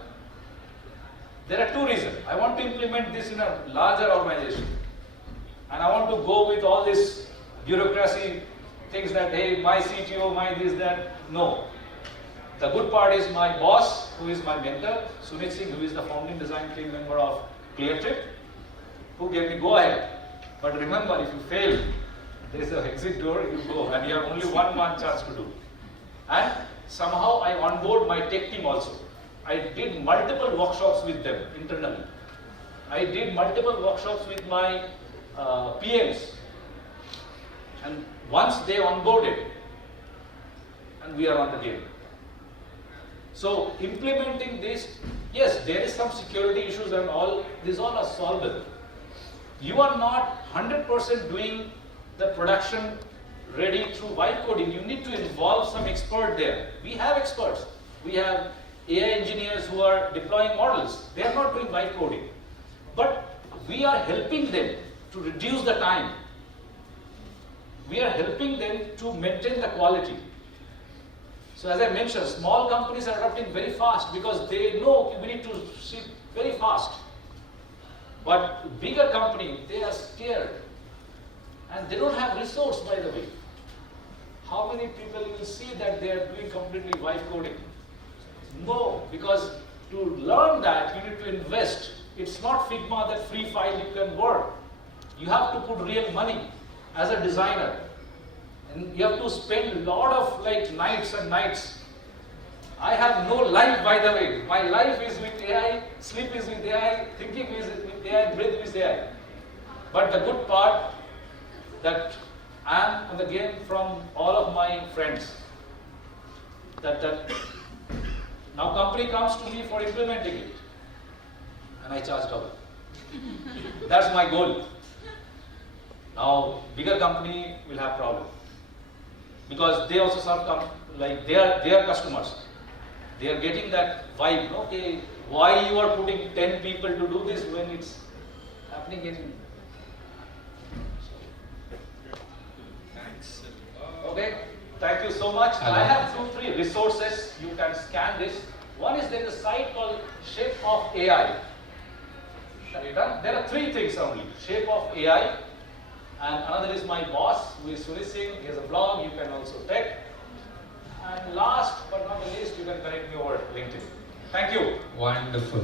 There are two reasons. I want to implement this in a larger organization. And I want to go with all this bureaucracy things that, hey, my CTO, my this, that. No. The good part is my boss, who is my mentor, Sunit Singh, who is the founding design team member of ClearTrip, who gave me go ahead. But remember, if you fail, there is an exit door, you go, and you have only one chance to do. And somehow I onboard my tech team also. I did multiple workshops with them internally. I did multiple workshops with my PMs. And once they onboarded, and we are on the game. So implementing this, yes, there is some security issues and all, these all are solvable. You are not 100% doing the production ready through vibe coding. You need to involve some expert there. We have experts. We have AI engineers who are deploying models. They are not doing vibe coding. But we are helping them to reduce the time. We are helping them to maintain the quality. So as I mentioned, small companies are adopting very fast because they know we need to ship very fast. But bigger company, they are scared. And they don't have resource, by the way. How many people you will see that they are doing completely vibe coding? No, because to learn that, you need to invest. It's not Figma, that free file you can work. You have to put real money as a designer. And you have to spend a lot of nights and nights. I have no life, by the way. My life is with AI, sleep is with AI, thinking is with AI, breathe with AI. But the good part that I am on the game from all of my friends. That now company comes to me for implementing it, and I charge double. That's my goal. Now bigger company will have problem because they also serve like their customers. They are getting that vibe. Okay, why you are putting 10 people to do this when it's happening in. Okay, thank you so much. I have 2-3 resources. You can scan this. One is there is a site called Shape of AI. There are 3 things only. Shape of AI. And another is my boss, who is Sunil Singh. He has a blog. You can also check. And last but not the least, you can connect me over LinkedIn. Thank you. Wonderful.